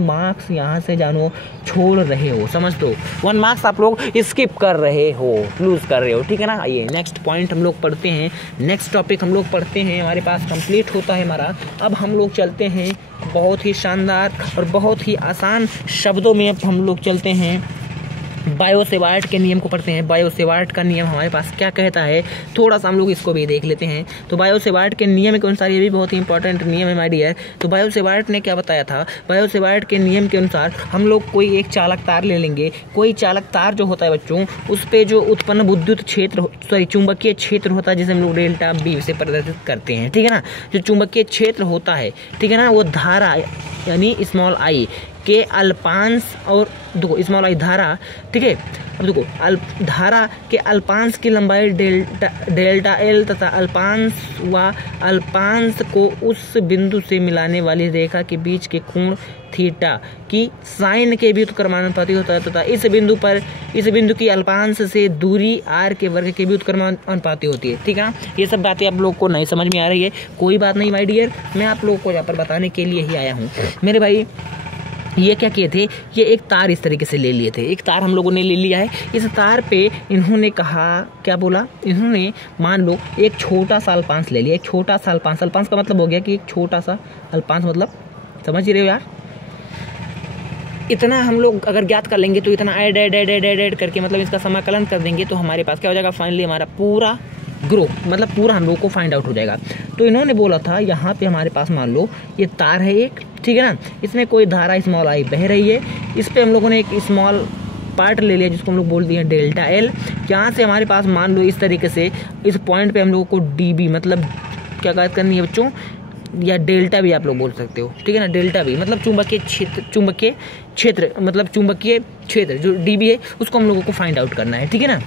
मार्क्स यहाँ से जानो छोड़ रहे हो, समझ दो। 1 मार्क्स आप लोग स्किप कर रहे हो, लूज कर रहे हो, ठीक है ना। आइए नेक्स्ट पॉइंट हम लोग पढ़ते हैं, नेक्स्ट टॉपिक हम लोग पढ़ते हैं, हमारे पास कंप्लीट होता है हमारा। अब हम लोग चलते हैं बहुत ही शानदार और बहुत ही आसान शब्दों में, अब हम लोग चलते हैं बायो-सेवार्ट के नियम को पढ़ते हैं। बायो-सेवार्ट का नियम हमारे पास क्या कहता है, थोड़ा सा हम लोग इसको भी देख लेते हैं। तो बायो-सेवार्ट के नियम के अनुसार, ये भी बहुत ही इंपॉर्टेंट नियम है माय डियर। तो बायो-सेवार्ट ने क्या बताया था, बायो-सेवार्ट के नियम के अनुसार हम लोग कोई एक चालक तार ले लेंगे। कोई चालक तार जो होता है बच्चों, उस पर जो उत्पन्न विद्युत क्षेत्र चुंबकीय क्षेत्र होता है जिसे हम लोग डेल्टा बी से प्रदर्शित करते हैं, ठीक है ना। जो चुंबकीय क्षेत्र होता है, ठीक है ना, वो धारा यानी स्मॉल आई के अल्पांश और देखो स्मॉल आई धारा, ठीक है। अब देखो धारा के अल्पांश की लंबाई डेल्टा एल तथा अल्पांश को उस बिंदु से मिलाने वाली रेखा के बीच के कोण थीटा की साइन के व्युत्क्रमानुपाती होता है तथा इस बिंदु की अल्पांश से दूरी आर के वर्ग के व्युत्क्रमानुपाती होती है, ठीक है ना। ये सब बातें आप लोग को नहीं समझ में आ रही है, कोई बात नहीं माय डियर, मैं आप लोगों को यहाँ पर बताने के लिए ही आया हूँ मेरे भाई। ये क्या किए थे, ये एक तार इस तरीके से ले लिए थे, एक तार हम लोगों ने ले लिया है। इस तार पे इन्होंने कहा, क्या बोला इन्होंने, मान लो एक छोटा सा अल्पांश ले लिया, एक छोटा सा अल्पांश का मतलब हो गया कि एक छोटा सा अल्पांश, मतलब समझ रहे हो यार। इतना हम लोग अगर ज्ञात कर लेंगे तो इतना ऐड करके मतलब इसका समाकलन कर देंगे तो हमारे पास क्या हो जाएगा, फाइनली हमारा पूरा ग्रुप मतलब पूरा हम लोग को फाइंड आउट हो जाएगा। तो इन्होंने बोला था यहाँ पे हमारे पास मान लो ये तार है एक, ठीक है ना, इसमें कोई धारा स्मॉल आई बह रही है, इस पे हम लोगों ने एक स्मॉल पार्ट ले लिया जिसको हम लोग बोल दिए डेल्टा एल। यहाँ से हमारे पास मान लो इस तरीके से इस पॉइंट पे हम लोगों को डीबी मतलब क्या बात करनी है बच्चों, या डेल्टा भी आप लोग बोल सकते हो, ठीक है ना, डेल्टा भी मतलब चुंबकीय क्षेत्र जो डीबी है उसको हम लोगों को फाइंड आउट करना है, ठीक है ना।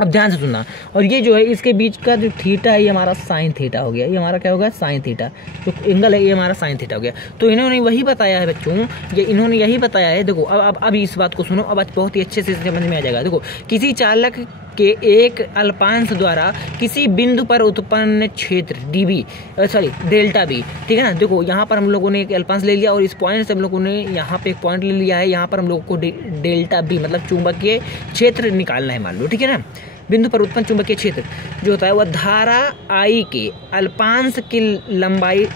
अब ध्यान से सुनना, और ये जो है इसके बीच का जो थीटा है ये हमारा साइन थीटा हो गया, ये हमारा क्या होगा, साइन थीटा, जो एंगल है ये हमारा साइन थीटा हो गया। तो इन्होंने वही बताया है बच्चों, ये इन्होंने यही बताया है। देखो अब इस बात को सुनो, अब बहुत ही अच्छे से समझ में आ जाएगा। देखो किसी चालक के एक अल्पांश द्वारा किसी बिंदु पर उत्पन्न क्षेत्र डीबी डेल्टा बी, ठीक है ना। देखो यहाँ पर हम लोगों ने एक अल्पांश ले लिया और इस पॉइंट से हम लोगों ने यहाँ पे एक पॉइंट ले लिया है, यहाँ पर हम लोगों को डेल्टा बी मतलब चुंबकीय क्षेत्र निकालना है मान लो, ठीक है ना। बिंदु पर उत्पन्न चुंबकीय क्षेत्र जो होता है वह धारा आई के अल्पांश की लंबाई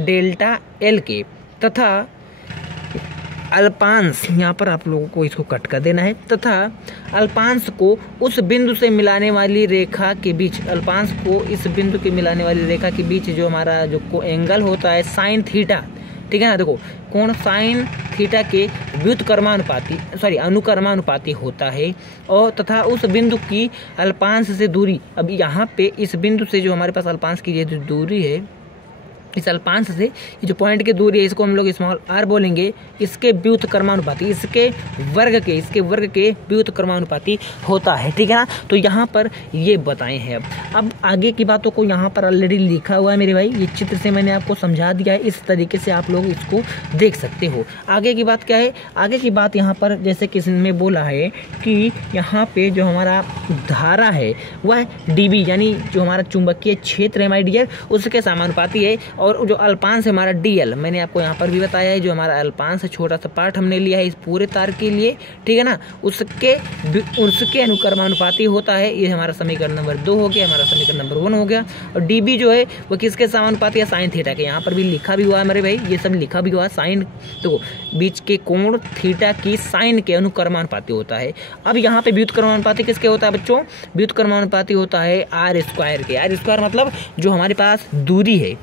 डेल्टा एल के तथा अल्पांश, यहाँ पर आप लोगों को इसको कट कर देना है, तथा अल्पांश को उस बिंदु से मिलाने वाली रेखा के बीच, अल्पांश को इस बिंदु के मिलाने वाली रेखा के बीच जो हमारा जो एंगल होता है साइन थीटा, ठीक है ना। देखो कोण साइन थीटा के अनुकर्मानुपाती होता है और तथा उस बिंदु की अल्पांश से दूरी, अब यहाँ पे इस बिंदु से जो हमारे पास अल्पांश की ये जो दूरी है, इस अल्पांश से ये जो पॉइंट की दूरी है इसको हम लोग स्मॉल आर बोलेंगे, इसके व्युत्क्रमानुपाती, इसके वर्ग के व्युत्क्रमानुपाती होता है, ठीक है ना। तो यहाँ पर ये बताए हैं। अब आगे की बातों को यहाँ पर ऑलरेडी लिखा हुआ है मेरे भाई, ये चित्र से मैंने आपको समझा दिया है, इस तरीके से आप लोग इसको देख सकते हो। आगे की बात क्या है, आगे की बात यहाँ पर जैसे किसी ने बोला है कि यहाँ पे जो हमारा धारा है वह डीबी यानी जो हमारा चुंबकीय क्षेत्र है माय डियर उसके समानुपाती है, और जो अल्पांश है हमारा डीएल, मैंने आपको यहाँ पर भी बताया है, जो हमारा अल्पांश है छोटा सा पार्ट हमने लिया है इस पूरे तार के लिए, ठीक है ना, उसके अनुकर्मानुपाती होता है। ये हमारा समीकरण नंबर 2 हो गया, हमारा समीकरण नंबर 1 हो गया। और डीबी जो है वो किसके समानुपाती है, साइन थीटा के। यहाँ पर भी लिखा भी हुआ है मेरे भाई, ये सब लिखा भी हुआ है, साइन तो बीच के कोण थीटा की साइन के अनुकर्मानुपाती होता है। अब यहाँ पे व्युत्क्रमानुपाती किसके होता है बच्चों, व्युत्क्रमानुपाती होता है आर स्क्वायर के। आर स्क्वायर मतलब जो हमारे पास दूरी है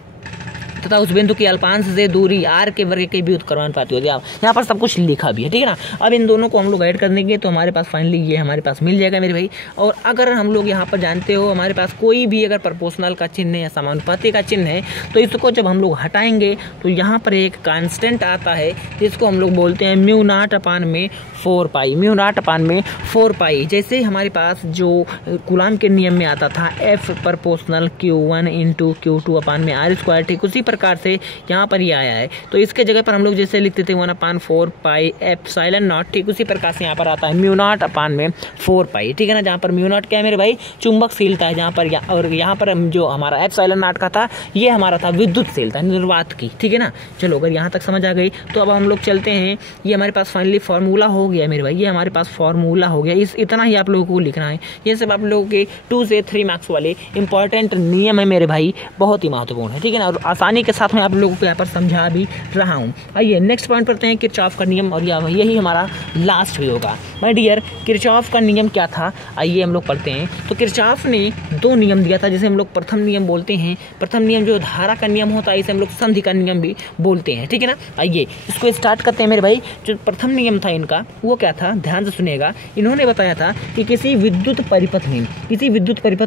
तथा उस बिंदु की अल्पांश से दूरी आर के वर्ग के व्युत्क्रमानुपाती होती है। यहाँ पर सब कुछ लिखा भी है, ठीक है ना। अब इन दोनों को हम लोग ऐड कर देंगे तो हमारे पास फाइनली ये हमारे पास मिल जाएगा मेरे भाई। और अगर हम लोग यहाँ पर जानते हो हमारे पास कोई भी अगर प्रोपोर्शनल का चिन्ह है या समानुपाती का चिन्ह है तो इसको जब हम लोग हटाएंगे तो यहाँ पर एक कांस्टेंट आता है जिसको हम लोग बोलते हैं म्यू नॉट अपान में 4 पाई, म्यू नॉट अपान में 4 पाई। जैसे हमारे पास जो कूलॉम के नियम में आता था F proportional Q1 into Q2 अपान में R स्क्वायर, ठीक उसी प्रकार से यहाँ पर ये आया है। तो इसके जगह पर हम लोग जैसे लिखते थे 1/4 पाई एप्सिलॉन नॉट, ठीक उसी प्रकार से यहाँ पर आता है म्यू नॉट अपान में 4 पाई, ठीक है ना। जहाँ पर म्यू नॉट क्या है मेरे भाई, चुंबकशीलता है जहाँ पर, और यहाँ पर जो हमारा एप्सिलॉन नॉट का था ये हमारा था विद्युतशीलता निर्वात की, ठीक है ना। चलो अगर यहाँ तक समझ आ गई तो अब हम लोग चलते हैं, ये हमारे पास फाइनली फॉर्मूला हो गया मेरे भाई, ये हमारे पास फॉर्मूला हो गया। इतना ही आप लोगों को लिखना है। ये सब आप लोगों के 2 से 3 मार्क्स वाले इंपॉर्टेंट नियम है मेरे भाई, बहुत ही महत्वपूर्ण है, ठीक है ना। और आसानी के साथ मैं आप लोगों को यहाँ पर समझा भी रहा हूँ। आइए नेक्स्ट पॉइंट पढ़ते हैं, किरचॉफ का नियम, और यही हमारा लास्ट भी होगा माय डियर। किरचॉफ का नियम क्या था, आइए हम लोग पढ़ते हैं। तो किरचॉफ ने 2 नियम दिया था जिसे हम लोग प्रथम नियम बोलते हैं। प्रथम नियम जो धारा का नियम होता है इसे हम लोग संधि का नियम भी बोलते हैं, ठीक है ना। आइए इसको स्टार्ट करते हैं मेरे भाई। जो प्रथम नियम था इनका वो क्या था, ध्यान से सुनिएगा। इन्होंने बताया था कि किसी विद्युत परिपथ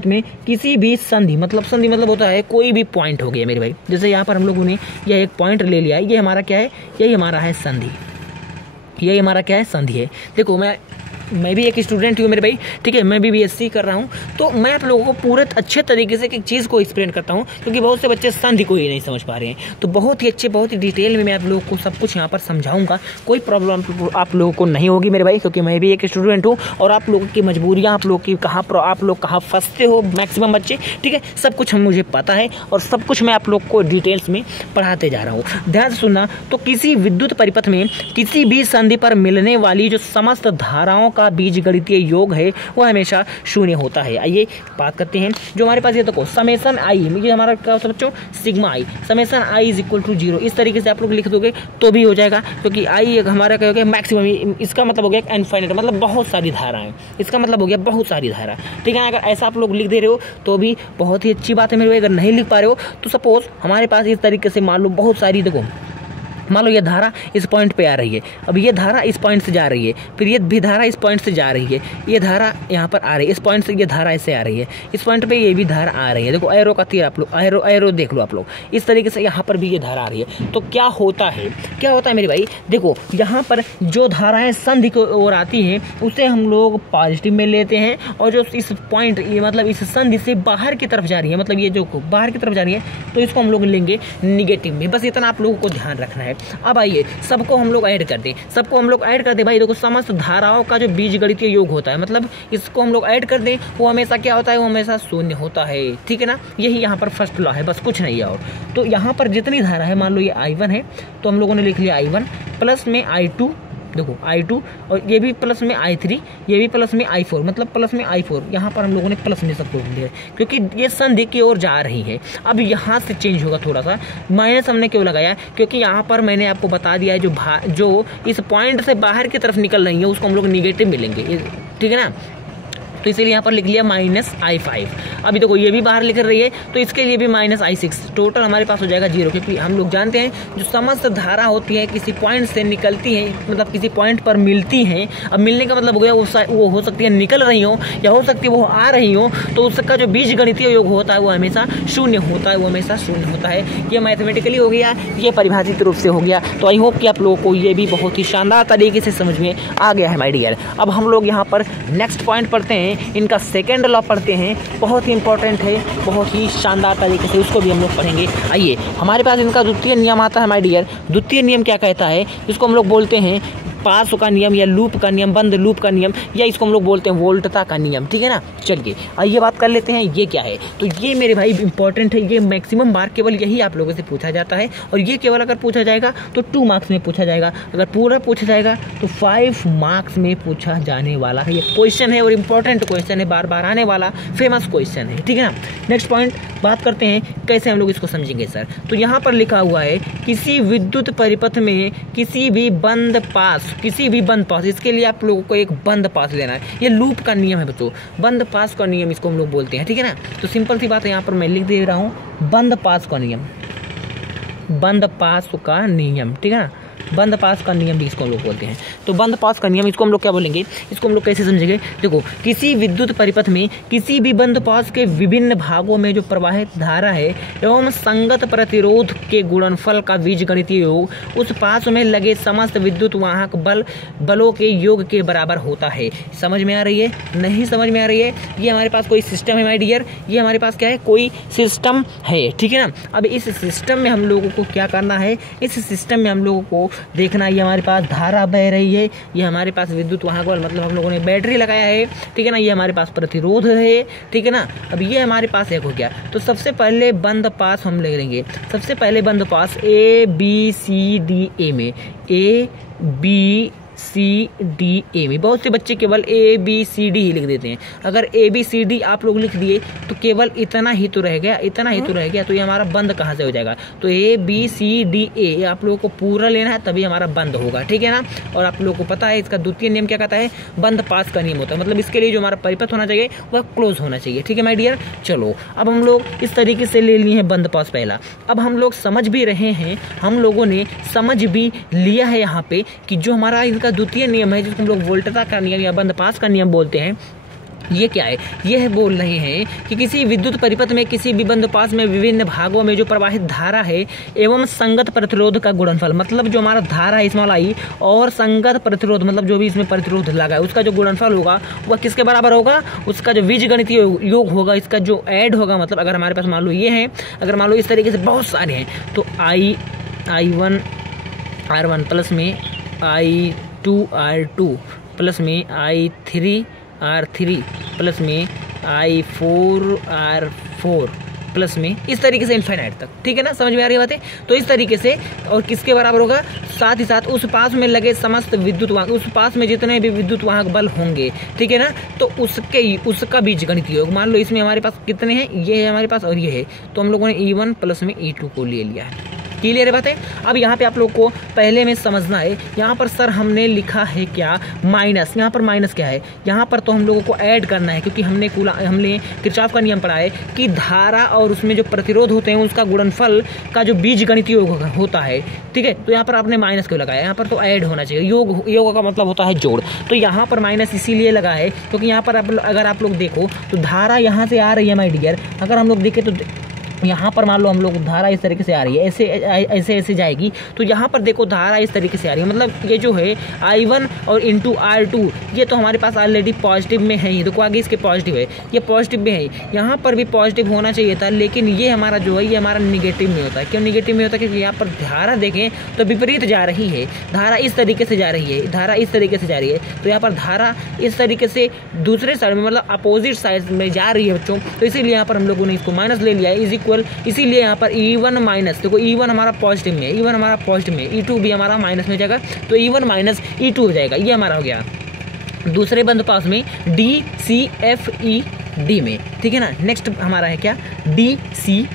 में किसी भी संधि मतलब होता है कोई भी पॉइंट हो गया मेरे भाई। जैसे यहाँ यहाँ पर हम लोगों ने यह एक पॉइंट ले लिया है, ये हमारा क्या है, यही हमारा है संधि, यही हमारा क्या है, संधि है। देखो मैं भी एक स्टूडेंट हूँ मेरे भाई, ठीक है, मैं भी बीएससी कर रहा हूँ, तो मैं आप लोगों को पूरे अच्छे तरीके से एक चीज़ को एक्सप्लेन करता हूँ, क्योंकि बहुत से बच्चे संधि को ही नहीं समझ पा रहे हैं। तो बहुत ही अच्छे, बहुत ही डिटेल में मैं आप लोगों को सब कुछ यहाँ पर समझाऊंगा, कोई प्रॉब्लम आप लोगों को नहीं होगी मेरे भाई, क्योंकि मैं भी एक स्टूडेंट हूँ और आप लोगों की मजबूरियाँ, आप लोग कहाँ फंसते हो मैक्सिमम बच्चे, ठीक है, सब कुछ मुझे पता है और सब कुछ मैं आप लोग को डिटेल्स में पढ़ाते जा रहा हूँ। ध्यान से सुनना। तो किसी विद्युत परिपथ में किसी भी संधि पर मिलने वाली जो समस्त धाराओं का बीजगणितीय योग है वो हमेशा शून्य होता है। आइए बात करते हैं। जो हमारे पास ये देखो समेसन आई, ये हमारा क्या होता है बच्चों, sigma I, summation I is equal to 0। इस तरीके से आप लोग लिख दोगे तो भी हो जाएगा, क्योंकि आई हमारा क्या हो गया, मैक्सिमम, इसका मतलब हो गया इनफाइनाइट, मतलब बहुत सारी धाराएं, इसका मतलब हो गया बहुत सारी धारा, ठीक है। अगर ऐसा आप लोग लिख दे रहे हो तो भी बहुत ही अच्छी बात है मेरे भाई। अगर नहीं लिख पा रहे हो तो सपोज हमारे पास इस तरीके से मान लो बहुत सारी, देखो मान लो ये धारा इस पॉइंट पे आ रही है, अब ये धारा इस पॉइंट से जा रही है, फिर ये भी धारा इस पॉइंट से जा रही है, ये धारा यहाँ पर आ रही है, इस पॉइंट से ये धारा ऐसे आ रही है, इस पॉइंट पे ये भी धारा आ रही है। देखो एरो का तीर आप लोग एरो देख लो आप लोग, इस तरीके से यहाँ पर भी ये धारा आ रही है। तो क्या होता है मेरे भाई, देखो यहाँ पर जो धाराएं संधि की ओर आती हैं उसे हम लोग पॉजिटिव में लेते हैं, और जो इस पॉइंट ये मतलब इस संधि से बाहर की तरफ जा रही है, मतलब ये जो बाहर की तरफ जा रही है तो इसको हम लोग लेंगे निगेटिव में। बस इतना आप लोगों को ध्यान रखना है। अब आइए सबको हम लोग ऐड कर दें, भाई देखो समस्त धाराओं का जो बीजगणितीय योग होता है, मतलब इसको हम लोग ऐड कर दें, वो हमेशा क्या होता है, वो हमेशा शून्य होता है, ठीक है ना। यही यहाँ पर फर्स्ट लॉ है, बस कुछ नहीं है। और तो यहाँ पर जितनी धारा है, मान लो ये I1 है तो हम लोगों ने लिख लिया I1 प्लस में I2, देखो I2, और ये भी प्लस में I3, ये भी प्लस में I4, मतलब प्लस में I4, यहाँ पर हम लोगों ने प्लस में सबको लिया क्योंकि ये संधि की ओर जा रही है। अब यहाँ से चेंज होगा थोड़ा सा, माइनस हमने क्यों लगाया, क्योंकि यहाँ पर मैंने आपको बता दिया है जो इस पॉइंट से बाहर की तरफ निकल रही है उसको हम लोग निगेटिव मिलेंगे, ठीक है ना। तो इसीलिए यहाँ पर लिख लिया -I5। अभी देखो ये भी बाहर लिख रही है तो इसके लिए भी -I6, टोटल हमारे पास हो जाएगा 0, क्योंकि हम लोग जानते हैं जो समस्त धारा होती है किसी पॉइंट से निकलती है, मतलब किसी पॉइंट पर मिलती हैं। अब मिलने का मतलब हो गया वो हो सकती है निकल रही हो या हो सकती है वो आ रही हो, तो उसका जो बीजगणितीय योग होता है वो हमेशा शून्य होता है, वो हमेशा शून्य होता है। ये मैथमेटिकली हो गया, ये परिभाषित रूप से हो गया। तो आई होप कि आप लोगों को ये भी बहुत ही शानदार तरीके से समझ में आ गया है माय डियर। अब हम लोग यहाँ पर नेक्स्ट पॉइंट पढ़ते हैं, इनका सेकंड लॉ पढ़ते हैं, बहुत ही इंपॉर्टेंट है, बहुत ही शानदार तरीके से उसको भी हम लोग पढ़ेंगे। आइए हमारे पास इनका द्वितीय नियम आता है माय डियर। द्वितीय नियम क्या कहता है, इसको हम लोग बोलते हैं पास का नियम या लूप का नियम, बंद लूप का नियम, या इसको हम लोग बोलते हैं वोल्टता का नियम, ठीक है ना। चलिए आइए बात कर लेते हैं ये क्या है। तो ये मेरे भाई इंपॉर्टेंट है, ये मैक्सिमम बार केवल यही आप लोगों से पूछा जाता है, और ये केवल अगर पूछा जाएगा तो 2 मार्क्स में पूछा जाएगा, अगर पूरा पूछा जाएगा तो 5 मार्क्स में पूछा जाने वाला है। ये क्वेश्चन है और इंपॉर्टेंट क्वेश्चन है, बार बार आने वाला फेमस क्वेश्चन है, ठीक है ना। नेक्स्ट पॉइंट बात करते हैं कैसे हम लोग इसको समझेंगे सर। तो यहाँ पर लिखा हुआ है किसी विद्युत परिपथ में किसी भी बंद पास, इसके लिए आप लोगों को एक बंद पास लेना है। ये लूप का नियम है बच्चों, बंद पास का नियम इसको हम लोग बोलते हैं, ठीक है ना। तो सिंपल सी बात है, यहाँ पर मैं लिख दे रहा हूँ बंद पास का नियम, बंद पास का नियम, ठीक है ना। बंद पास का नियम भी इसको हम लोग बोलते हैं। तो बंद पास का नियम इसको हम लोग क्या बोलेंगे, इसको हम लोग कैसे समझेंगे। देखो किसी विद्युत परिपथ में किसी भी बंद पास के विभिन्न भागों में जो प्रवाहित धारा है एवं संगत प्रतिरोध के गुणनफल का बीजगणितीय योग उस पास में लगे समस्त विद्युत वाहक बलों के योग के बराबर होता है। समझ में आ रही है, नहीं समझ में आ रही है, ये हमारे पास कोई सिस्टम है माय डियर, ये हमारे पास क्या है, कोई सिस्टम है, ठीक है ना। अब इस सिस्टम में हम लोगों को क्या करना है, इस सिस्टम में हम लोगों को देखना, ये हमारे पास धारा बह रही है, ये हमारे पास विद्युत वाहक बल, मतलब हम लोगों ने बैटरी लगाया है, ठीक है ना। ये हमारे पास प्रतिरोध है, ठीक है ना। अब ये हमारे पास एक हो गया। तो सबसे पहले बंद पास हम ले लेंगे, सबसे पहले बंद पास ABCDA में, ABCDA में बहुत से बच्चे केवल ABCD ही लिख देते हैं। अगर ABCD आप लोग लिख दिए तो केवल इतना ही तो रह गया, इतना ही तो रह गया, तो ये हमारा बंद कहाँ से हो जाएगा। तो ABCDA आप लोगों को पूरा लेना है तभी हमारा बंद होगा, ठीक है ना। और आप लोगों को पता है इसका द्वितीय नियम क्या कहता है, बंद पास का नियम होता है, मतलब इसके लिए जो हमारा परिपथ होना चाहिए वह क्लोज होना चाहिए, ठीक है माय डियर। चलो अब हम लोग इस तरीके से ले लिए हैं बंद पास पहला। अब हम लोग समझ भी रहे हैं, हम लोगों ने समझ भी लिया है यहाँ पे कि जो हमारा का द्वितीय नियम है जिसको हम लोग वोल्टता का नियम या बंद पास का नियम बोलते हैं, ये क्या है, यह बोल रहे हैं कि किसी विद्युत परिपथ में किसी भी बंद पास में विभिन्न भागों में जो प्रवाहित धारा है एवं संगत प्रतिरोध का गुणनफल, मतलब जो हमारा धारा है इसमें आई और संगत प्रतिरोध मतलब जो भी इसमें प्रतिरोध लगा है उसका जो गुणनफल होगा वह किसके बराबर होगा, उसका जो बीजगणितीय योग होगा, इसका जो ऐड होगा, मतलब अगर हमारे पास मान लो ये है, अगर मान लो इस तरीके से बहुत सारे हैं तो I1 R1 प्लस में I2 R2 प्लस में I3 R3 प्लस में I4 R4 प्लस में इस तरीके से इनफाइनाइट तक, ठीक है ना, समझ में आ रही बातें। तो इस तरीके से और किसके बराबर होगा, साथ ही साथ उस पास में लगे समस्त विद्युत वाहक, उस पास में जितने भी विद्युत वाहक बल होंगे, ठीक है ना, तो उसका बीजगणितीय योग, मान लो इसमें हमारे पास कितने हैं, ये है हमारे पास और ये है, तो हम लोगों ने E1 प्लस में E2 को ले लिया है। क्लियर है बातें। अब यहाँ पे आप लोग को पहले में समझना है, यहाँ पर सर हमने लिखा है क्या माइनस, यहाँ पर माइनस क्या है, यहाँ पर तो हम लोगों को ऐड करना है क्योंकि हमने किरचॉफ का नियम पढ़ा है कि धारा और उसमें जो प्रतिरोध होते हैं उसका गुणनफल का जो बीजगणितीय योग होता है, ठीक है, तो यहाँ पर आपने माइनस क्यों लगाया, यहाँ पर तो ऐड होना चाहिए, योग का मतलब होता है जोड़, तो यहाँ पर माइनस इसीलिए लगा है क्योंकि यहाँ पर अगर आप लोग देखो तो धारा यहाँ से आ रही है माय डियर, अगर हम लोग देखें तो यहाँ पर मान लो हम लोग धारा इस तरीके से आ रही है, ऐसे ऐसे जाएगी, तो यहाँ पर देखो धारा इस तरीके से आ रही है, मतलब ये जो है I1 और इंटू R2 ये तो हमारे पास ऑलरेडी पॉजिटिव में है ही, देखो आगे इसके पॉजिटिव है, ये पॉजिटिव में है, यहाँ पर भी पॉजिटिव होना चाहिए था, लेकिन ये हमारा जो है ये हमारा निगेटिव में होता है। क्यों निगेटिव में होता है, क्योंकि यहाँ पर धारा देखें तो विपरीत जा रही है, धारा इस तरीके से जा रही है, धारा इस तरीके से जा रही है, तो यहाँ पर धारा इस तरीके से दूसरे साइड में मतलब अपोजिट साइड में जा रही है बच्चों, तो इसीलिए यहाँ पर हम लोगों ने इसको माइनस ले लिया है, इज इक्वल, इसीलिए यहाँ पर E1 माइनस, देखो E1 हमारा पॉजिटिव में, E1 हमारा पॉजिटिव में, E2 भी हमारा माइनस में जाएगा, तो E1 माइनस E2 हो जाएगा, ये हमारा हो गया दूसरे बंद पास में DCFED में, ठीक है ना। नेक्स्ट हमारा है क्या DCFED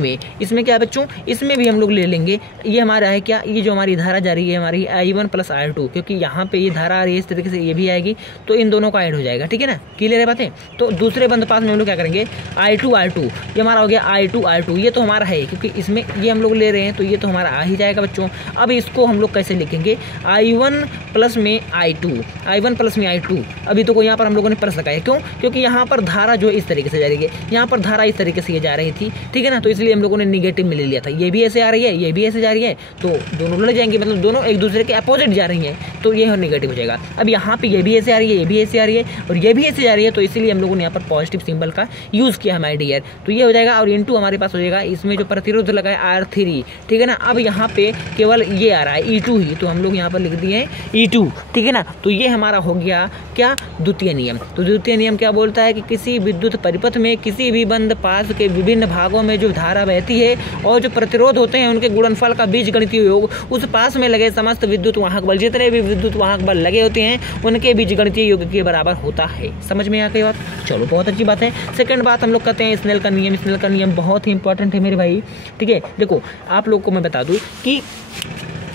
में, इसमें क्या है बच्चों, इसमें भी हम लोग ले लेंगे, ये हमारा है क्या, ये जो हमारी धारा जा रही है हमारी I1 प्लस R2, क्योंकि यहाँ पे ये धारा आ रही है इस तरीके से, ये भी आएगी, तो इन दोनों का ऐड हो जाएगा, ठीक है ना, क्लियर है बातें। तो दूसरे बंद पास में हम लोग क्या करेंगे I2 R2, ये हमारा हो गया I2 R2, ये तो हमारा है क्योंकि इसमें ये हम लोग ले रहे हैं तो ये तो हमारा आ ही जाएगा बच्चों। अब इसको हम लोग कैसे लिखेंगे, I1 प्लस में I2, अभी तो यहाँ पर हम लोगों ने प्लस लगाया, क्यों, क्योंकि यहाँ पर धारा जो इस तरीके से जा रही है, यहाँ पर धारा इस तरीके से ये जा रही थी, ठीक है ना, तो इसलिए हम लोगों ने निगेटिव में ले लिया था, ये भी ऐसे आ रही है, ये भी ऐसे जा रही है, तो दोनों लड़ जाएंगे, मतलब दोनों एक दूसरे के अपोजिट जा रही हैं, तो ये निगेटिव हो जाएगा। अब यहाँ पे ये भी ऐसे आ रही है, ये भी ऐसे आ रही है और ये भी ऐसे जा रही है, तो इसीलिए हम लोगों ने यहाँ पर पॉजिटिव सिंबल का यूज किया हमारे डियर, तो ये हो जाएगा। और इनटू हमारे पास हो जाएगा इसमें जो प्रतिरोध लगा है R3, ठीक है ना। अब यहाँ पे केवल ये आ रहा है E2 ही, तो हम लोग यहाँ पर लिख दिए हैं E2, ठीक है ना। तो ये हमारा हो गया क्या, द्वितीय नियम। तो द्वितीय नियम क्या बोलता है कि किसी विद्युत परिपथ में किसी भी बंद पास के विभिन्न भागों में जो धारा बहती है और जो प्रतिरोध होते हैं उनके गुणनफल का बीजगणितीय योग उस पास में लगे समस्त विद्युत वाहक बल, जितने भी विद्युत वाहक बल लगे होते हैं उनके बीजगणितीय योग के बराबर होता है। समझ में आ गई बात, चलो बहुत अच्छी बात है। सेकंड बात हम लोग कहते हैं स्नेल का नियम। स्नेल का नियम बहुत ही इंपॉर्टेंट है मेरे भाई, ठीक है। देखो आप लोग को मैं बता दूं कि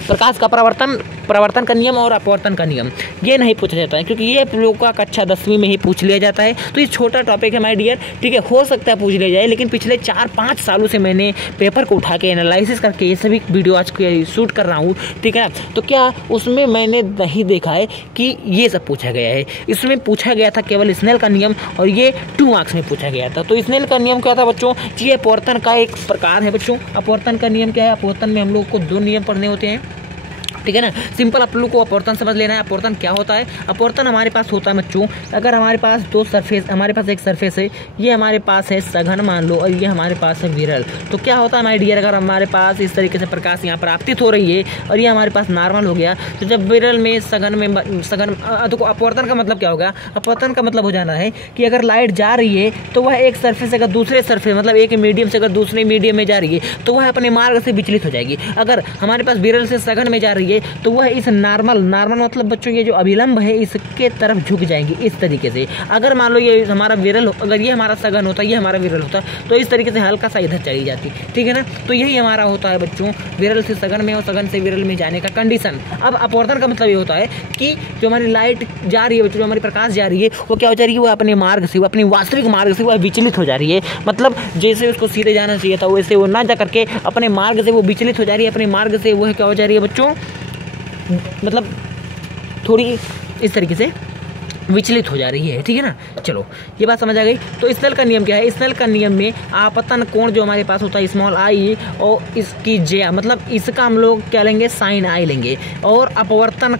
प्रकाश का प्रवर्तन का नियम और अपवर्तन का नियम ये नहीं पूछा जाता है, क्योंकि ये लोगों का कक्षा 10वीं में ही पूछ लिया जाता है। तो ये छोटा टॉपिक है माय डियर, ठीक है, हो सकता है पूछ लिया जाए, लेकिन पिछले 4-5 सालों से मैंने पेपर को उठा के एनालिसिस करके ये सभी वीडियो आज शूट कर रहा हूँ, ठीक है। तो क्या उसमें मैंने नहीं देखा है कि ये सब पूछा गया है। इसमें पूछा गया था केवल स्नेल का नियम और ये 2 मार्क्स में पूछा गया था। तो स्नेल का नियम क्या था बच्चों, ये अपवर्तन का एक प्रकार है बच्चों। अपवर्तन का नियम क्या है, अपवर्तन में हम लोग को 2 नियम पढ़ने होते हैं, ठीक है ना। सिंपल आप लोग को अपवर्तन समझ लेना है। अपवर्तन क्या होता है, अपवर्तन हमारे पास होता है बच्चों, अगर हमारे पास 2 सरफेस, हमारे पास एक सरफेस है, ये हमारे पास है सघन मान लो और ये हमारे पास है विरल। तो क्या होता है माय डियर, अगर हमारे पास इस तरीके से प्रकाश यहाँ पर आपतित हो रही है और ये हमारे पास नॉर्मल हो गया, तो जब विरल में सघन तो अपवर्तन का मतलब क्या होगा, अपवर्तन का मतलब हो जाना है कि अगर लाइट जा रही है तो वह एक सरफेस अगर दूसरे सरफेस मतलब एक मीडियम से अगर दूसरे मीडियम में जा रही है तो वह अपने मार्ग से विचलित हो जाएगी। अगर हमारे पास विरल से सघन में जा रही है तो वह इस नॉर्मल मतलब बच्चों ये जो अभिलंब है इसके तरफ झुक जाएंगे इस तरीके से। अगर मान लो ये हमारा विरल, अगर ये हमारा सघन होता, ये हमारा विरल होता, तो इस तरीके से हल्का सा इधर चली जाती, ठीक है ना। तो यही हमारा होता है बच्चों विरल से सघन में और सघन से विरल में जाने का कंडीशन। अब अपवर्तन का मतलब ये होता है कि जो हमारी लाइट जा रही है बच्चों, जो हमारी प्रकाश जा रही है वो क्या हो जा रही है, वो अपने मार्ग से, वो अपनी वास्तविक मार्ग से वो विचलित हो जा रही है। मतलब जैसे उसको सीधे जाना चाहिए था वैसे वो ना जा करके अपने मार्ग से वो विचलित हो जा रही है। अपने मार्ग से वो क्या हो जा रही है बच्चों, मतलब थोड़ी इस तरीके से विचलित हो जा रही है, ठीक है ना। चलो ये बात समझ आ गई। तो स्नेल का नियम क्या है? स्नेल का नियम में आपतन कोण जो हमारे पास होता है स्मॉल आई और इसकी ज्या, मतलब इसका हम लोग क्या लेंगे? साइन आई लेंगे। और अपवर्तन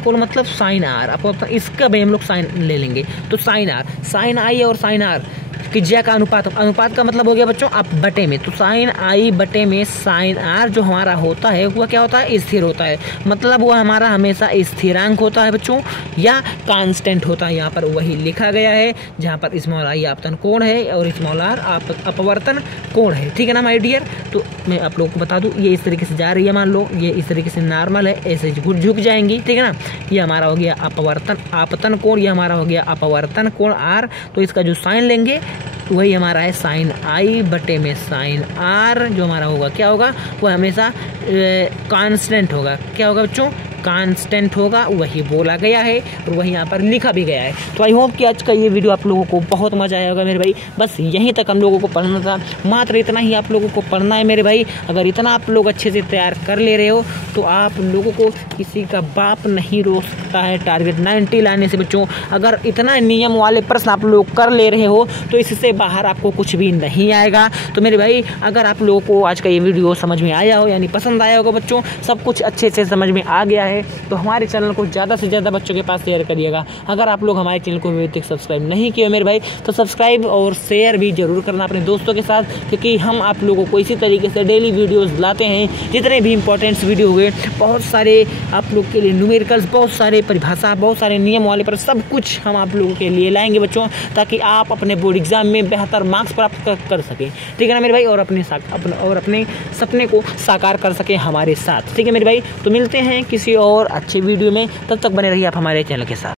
कोण मतलब साइन आर, अपवर्तन इसका भी हम लोग साइन ले लेंगे। तो साइन आर, साइन आई और साइन आर कि ज्या का अनुपात का मतलब हो गया बच्चों आप बटे में। तो साइन आई बटे में साइन आर जो हमारा होता है वह क्या होता है? स्थिर होता है। मतलब वह हमारा हमेशा स्थिरांक होता है बच्चों, या कांस्टेंट होता है। यहाँ पर वही लिखा गया है जहाँ पर स्मॉल आई आपतन कोण है और स्मॉल आर अपवर्तन कोण है, ठीक है ना माय डियर। तो मैं आप लोगों को बता दूँ, ये इस तरीके से जा रही है, मान लो ये इस तरीके से नॉर्मल है, ऐसे झुक जाएंगी, ठीक है ना। ये हमारा हो गया आपतन कोण, ये हमारा हो गया अपवर्तन कोण आर। तो इसका जो साइन लेंगे वही हमारा है साइन आई बटे में साइन आर, जो हमारा होगा क्या होगा? वह हमेशा कांस्टेंट होगा। क्या होगा बच्चों? कांस्टेंट होगा, वही बोला गया है और वही यहाँ पर लिखा भी गया है। तो आई होप कि आज का ये वीडियो आप लोगों को बहुत मजा आया होगा मेरे भाई। बस यहीं तक हम लोगों को पढ़ना था, मात्र इतना ही आप लोगों को पढ़ना है मेरे भाई। अगर इतना आप लोग अच्छे से तैयार कर ले रहे हो तो आप लोगों को किसी का बाप नहीं रोक सकता है टारगेट 90 लाने से बच्चों। अगर इतना नियम वाले प्रश्न आप लोग कर ले रहे हो तो इससे बाहर आपको कुछ भी नहीं आएगा। तो मेरे भाई अगर आप लोगों को आज का ये वीडियो समझ में आया हो, यानी पसंद आया होगा बच्चों, सब कुछ अच्छे से समझ में आ गया है, तो हमारे चैनल को ज़्यादा से ज़्यादा बच्चों के पास शेयर करिएगा। अगर आप लोग हमारे चैनल को अभी तक सब्सक्राइब नहीं किए मेरे भाई तो सब्सक्राइब और शेयर भी जरूर करना अपने दोस्तों के साथ, क्योंकि हम आप लोगों को इसी तरीके से डेली वीडियोस लाते हैं। जितने भी इंपॉर्टेंट्स वीडियो हुए, बहुत सारे आप लोग के लिए न्यूमेरिकल्स, बहुत सारे परिभाषा, बहुत सारे नियम वाले पर सब कुछ हम आप लोगों के लिए लाएंगे बच्चों, ताकि आप अपने बोर्ड एग्जाम में बेहतर मार्क्स प्राप्त कर सकें, ठीक है ना मेरे भाई। और अपने सपने को साकार कर सकें हमारे साथ, ठीक है मेरे भाई। तो मिलते हैं किसी और अच्छे वीडियो में, तब तक बने रहिए आप हमारे चैनल के साथ।